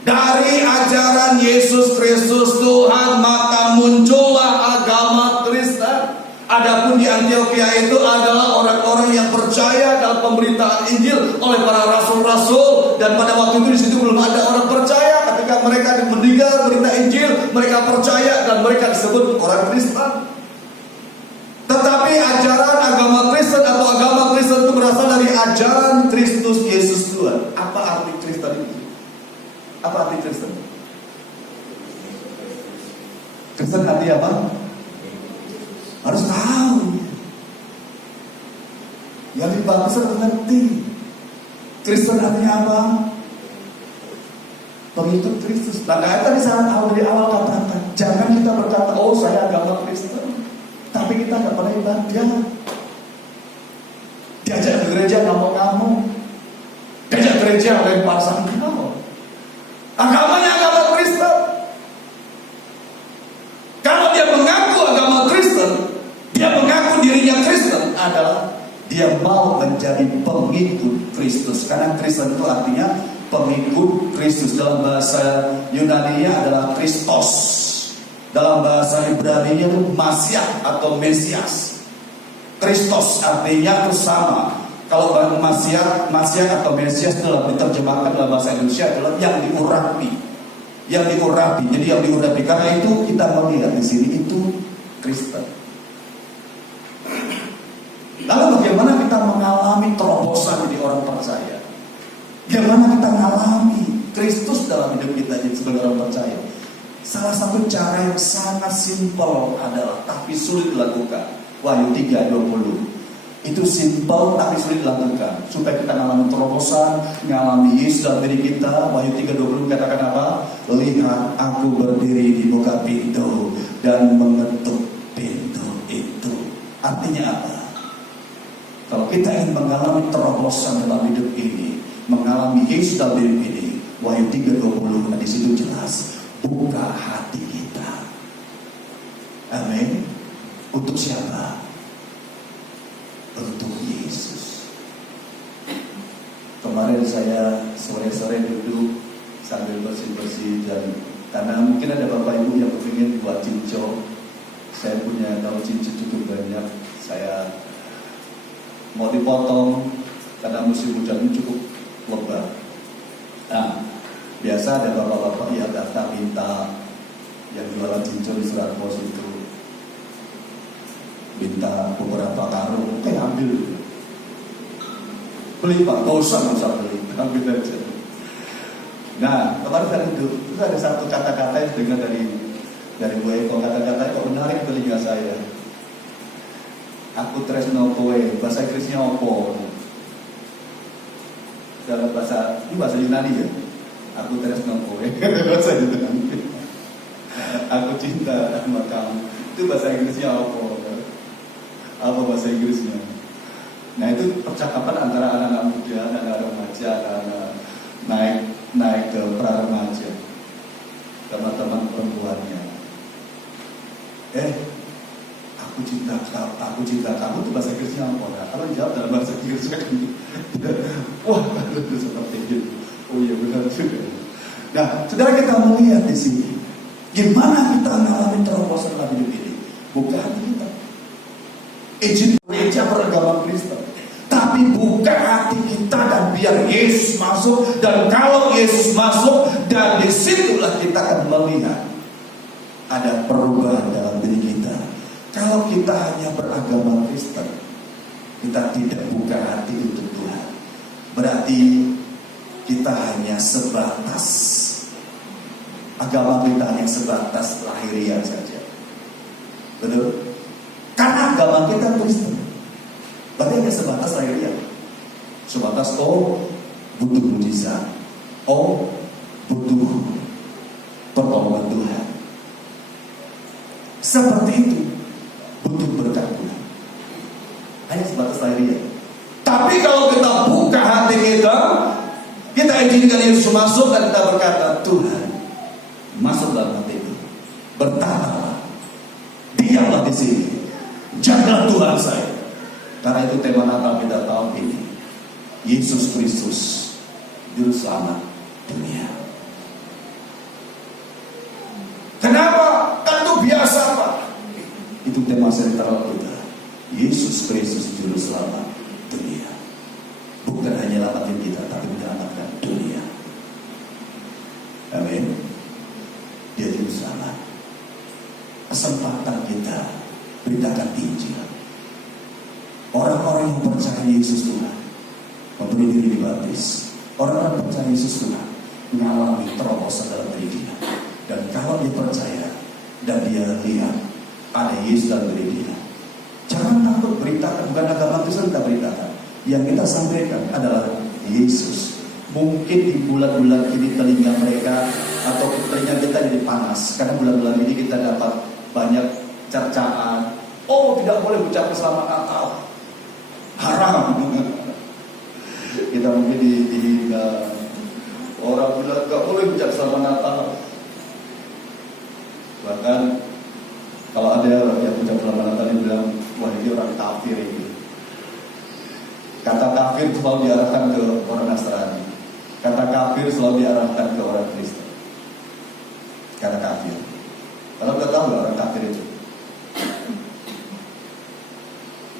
Dari ajaran Yesus Kristus Tuhan, maka muncullah agama Kristen. Adapun di Antioquia itu adalah orang-orang yang percaya dalam pemberitaan Injil oleh para rasul-rasul, dan pada waktu itu di situ belum ada orang percaya. Ketika mereka mendengar berita Injil, mereka percaya dan mereka disebut orang Kristen. Tetapi ajaran agama Kristen atau agama Kristen itu berasal dari ajaran Kristus Yesus Tuhan. Apa arti Kristen itu? Apa arti Kristen? Kristen artinya apa? Harus tahu. Yang di bangsa mengerti. Kristen artinya apa? pengikut Kristus. Nah, tadi dari awal katakan, jangan kita berkata, oh saya agama Kristen, tapi kita nggak pernah ibadah. Diajak ke gereja ngamuk-ngamuk, diajak gereja lempar sandal. Agamanya agama Kristen. Kalau dia mengaku agama Kristen, dia mengaku dirinya Kristen, adalah dia mau menjadi pengikut Kristus. Karena Kristen itu artinya pengikut Kristus. Dalam bahasa Yunani-nya adalah Kristos. Dalam bahasa Ibrani-nya itu Masiah atau Mesias. Kristos artinya itu sama. Kalau Masiah atau Mesias dalam diterjemahkan dalam bahasa Indonesia adalah yang diurapi. Yang diurapi. Jadi yang diurapi. Karena itu kita melihat di sini itu Kristen. Lalu bagaimana kita mengalami terobosan jadi orang percaya? Bagaimana kita mengalami Kristus dalam hidup kita jadi sebagai orang percaya? Salah satu cara yang sangat simpel adalah tapi sulit dilakukan. Wahyu 3:20. Itu simpel tapi sulit dilakukan. Supaya kita mengalami terobosan, mengalami Yesus dalam diri kita. Wahyu 3:20 katakan apa? Lihat, aku berdiri di muka pintu dan mengetuk pintu itu. Artinya apa? Kalau kita ingin mengalami terobosan dalam hidup ini, mengalami Yesus dalam hidup ini, Wahyu 3:20 di situ jelas, buka hati kita. Amin. Untuk siapa? Untuk Yesus. Kemarin saya sore-sore duduk sambil bersih-bersih, dan karena mungkin ada bapak ibu yang ingin buat cincau. Saya punya daun cincau cukup banyak. Saya mau dipotong karena musim hujan cukup lebat. Nah, biasa ada bapak-bapak yang datang minta, yang jualan cincau di Serat Pos itu, minta beberapa karung, ambil. Beli pak, gak usah beli, ambil aja. Nah, kemarin saya duduk, terus ada satu kata-kata yang dengar dari Bu Eko. Kata-kata itu menarik telinga saya. Aku tresno kowe, bahasa Inggrisnya opo? Dalam bahasa, ini bahasa Yunani ya. Aku tresno kowe, bahasa Yunani. Aku cinta sama kamu. Itu bahasa Inggrisnya opo? Apa bahasa Inggrisnya? Nah, itu percakapan antara anak-anak muda, anak-anak remaja, anak-anak naik ke pra-remaja sama teman perempuannya. Aku cinta kamu itu bahasa Inggrisnya apa? Nah, kalau jawab dalam bahasa Inggrisnya kan, wah, itu seperti itu. Oh iya, benar juga. Nah, saudara, kita melihat di sini, gimana kita mengalami terobosan dalam hidup ini? Bukan hati kita. Izin gereja beragama Kristen, tapi buka hati kita dan biar Yesus masuk. Dan kalau Yesus masuk, dan disitulah kita akan melihat ada perubahan dalam diri kita. Kalau kita hanya beragama Kristen, kita tidak buka hati untuk Tuhan, berarti kita hanya sebatas, agama kita hanya sebatas lahiriah saja. Betul? Karena agama kita Kristen, berarti hanya sebatas lahiriah. Sebatas butuh mujizat, butuh pertolongan Tuhan. Seperti itu, butuh berkat Tuhan. Hanya sebatas lahiriah. Tapi kalau kita buka hati kita izinkan Yesus masuk, dan kita berkata, Tuhan, masuk dalam hati itu, bertahanlah, diamlah di sini. Jaga Tuhan saya. Karena itu tema Natal kita tahun ini, Yesus Kristus, Juru Selamat dunia. Kenapa? Kan itu biasa Pak. Itu tema sentral kita, Yesus Kristus, Juru Selamat dunia. Bukan hanya selamatin kita, tapi menyelamatkan dunia. Amin. Dia Juru Selamat. Kesempatan kita beritakan Injil. Orang-orang yang percaya Yesus Tuhan, memberi diri dibaptis. Orang-orang yang percaya Yesus Tuhan mengalami terobosan dalam diri dia. Dan kalau dia percaya dan dia lihat ada Yesus dalam diri dia, jangan takut beritakan. Bukan agama Kristen kita beritakan. Yang kita sampaikan adalah Yesus Mungkin di bulan-bulan ini telinga mereka atau telinga kita jadi panas karena bulan-bulan ini kita dapat banyak cercaan. Oh, tidak boleh ucapkan selamat Natal, haram. Kita mungkin dihina. Orang bilang gak boleh ucap selamat Natal. Bahkan kalau ada orang yang ucap selamat Natal dia bilang, wah ini orang kafir ini. Kata kafir selalu diarahkan ke orang Nasrani. Kata kafir selalu diarahkan ke orang Kristen. Kata kafir. Kalau kita tahu orang kafir itu.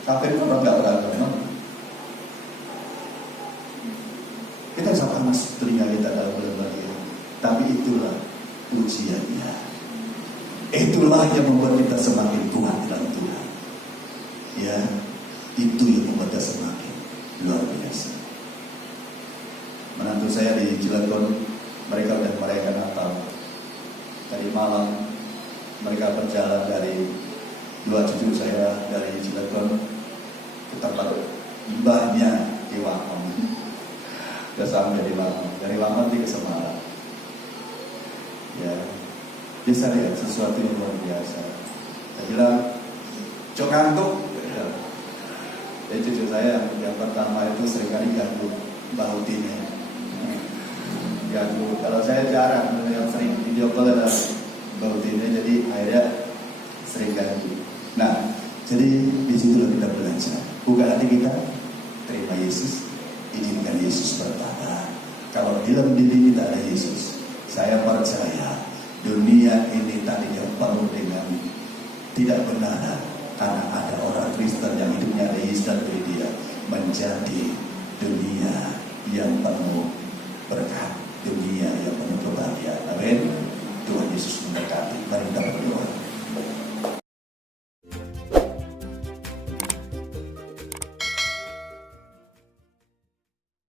Kafir itu orang gak beragama. Kita bisa panas telinga kita dalam bulan ini. Tapi itulah ujiannya. Itulah yang membuat kita semakin kuat dalam Tuhan. Ya, itu yang membuat kita semakin luar biasa. Menantu saya di Cilegon, mereka sudah merayakan Natal. Tadi malam mereka berjalan dari dua cucu saya dari Cilegon ke tempat mbahnya di Wangkong. Sudah sampai di Wangkong, dari Wangkong ke Semarang. Ya, bisa lihat sesuatu yang luar biasa. Saya bilang, cok ngantuk. Jadi cucu saya yang pertama itu seringkali ganggu Mbak Utinya. Ganggu. Kalau saya jarang, yang sering video call adalah Mbak Utinya, jadi akhirnya sering ganggu. Nah, jadi di situ kita belajar. Buka hati kita, terima Yesus, izinkan Yesus bertata. Kalau di dalam diri kita ada Yesus, saya percaya dunia ini tadinya penuh dengan tidak benar, karena ada orang Kristen yang hidupnya ada Yesus dan beri dia menjadi dunia yang penuh berkat, dunia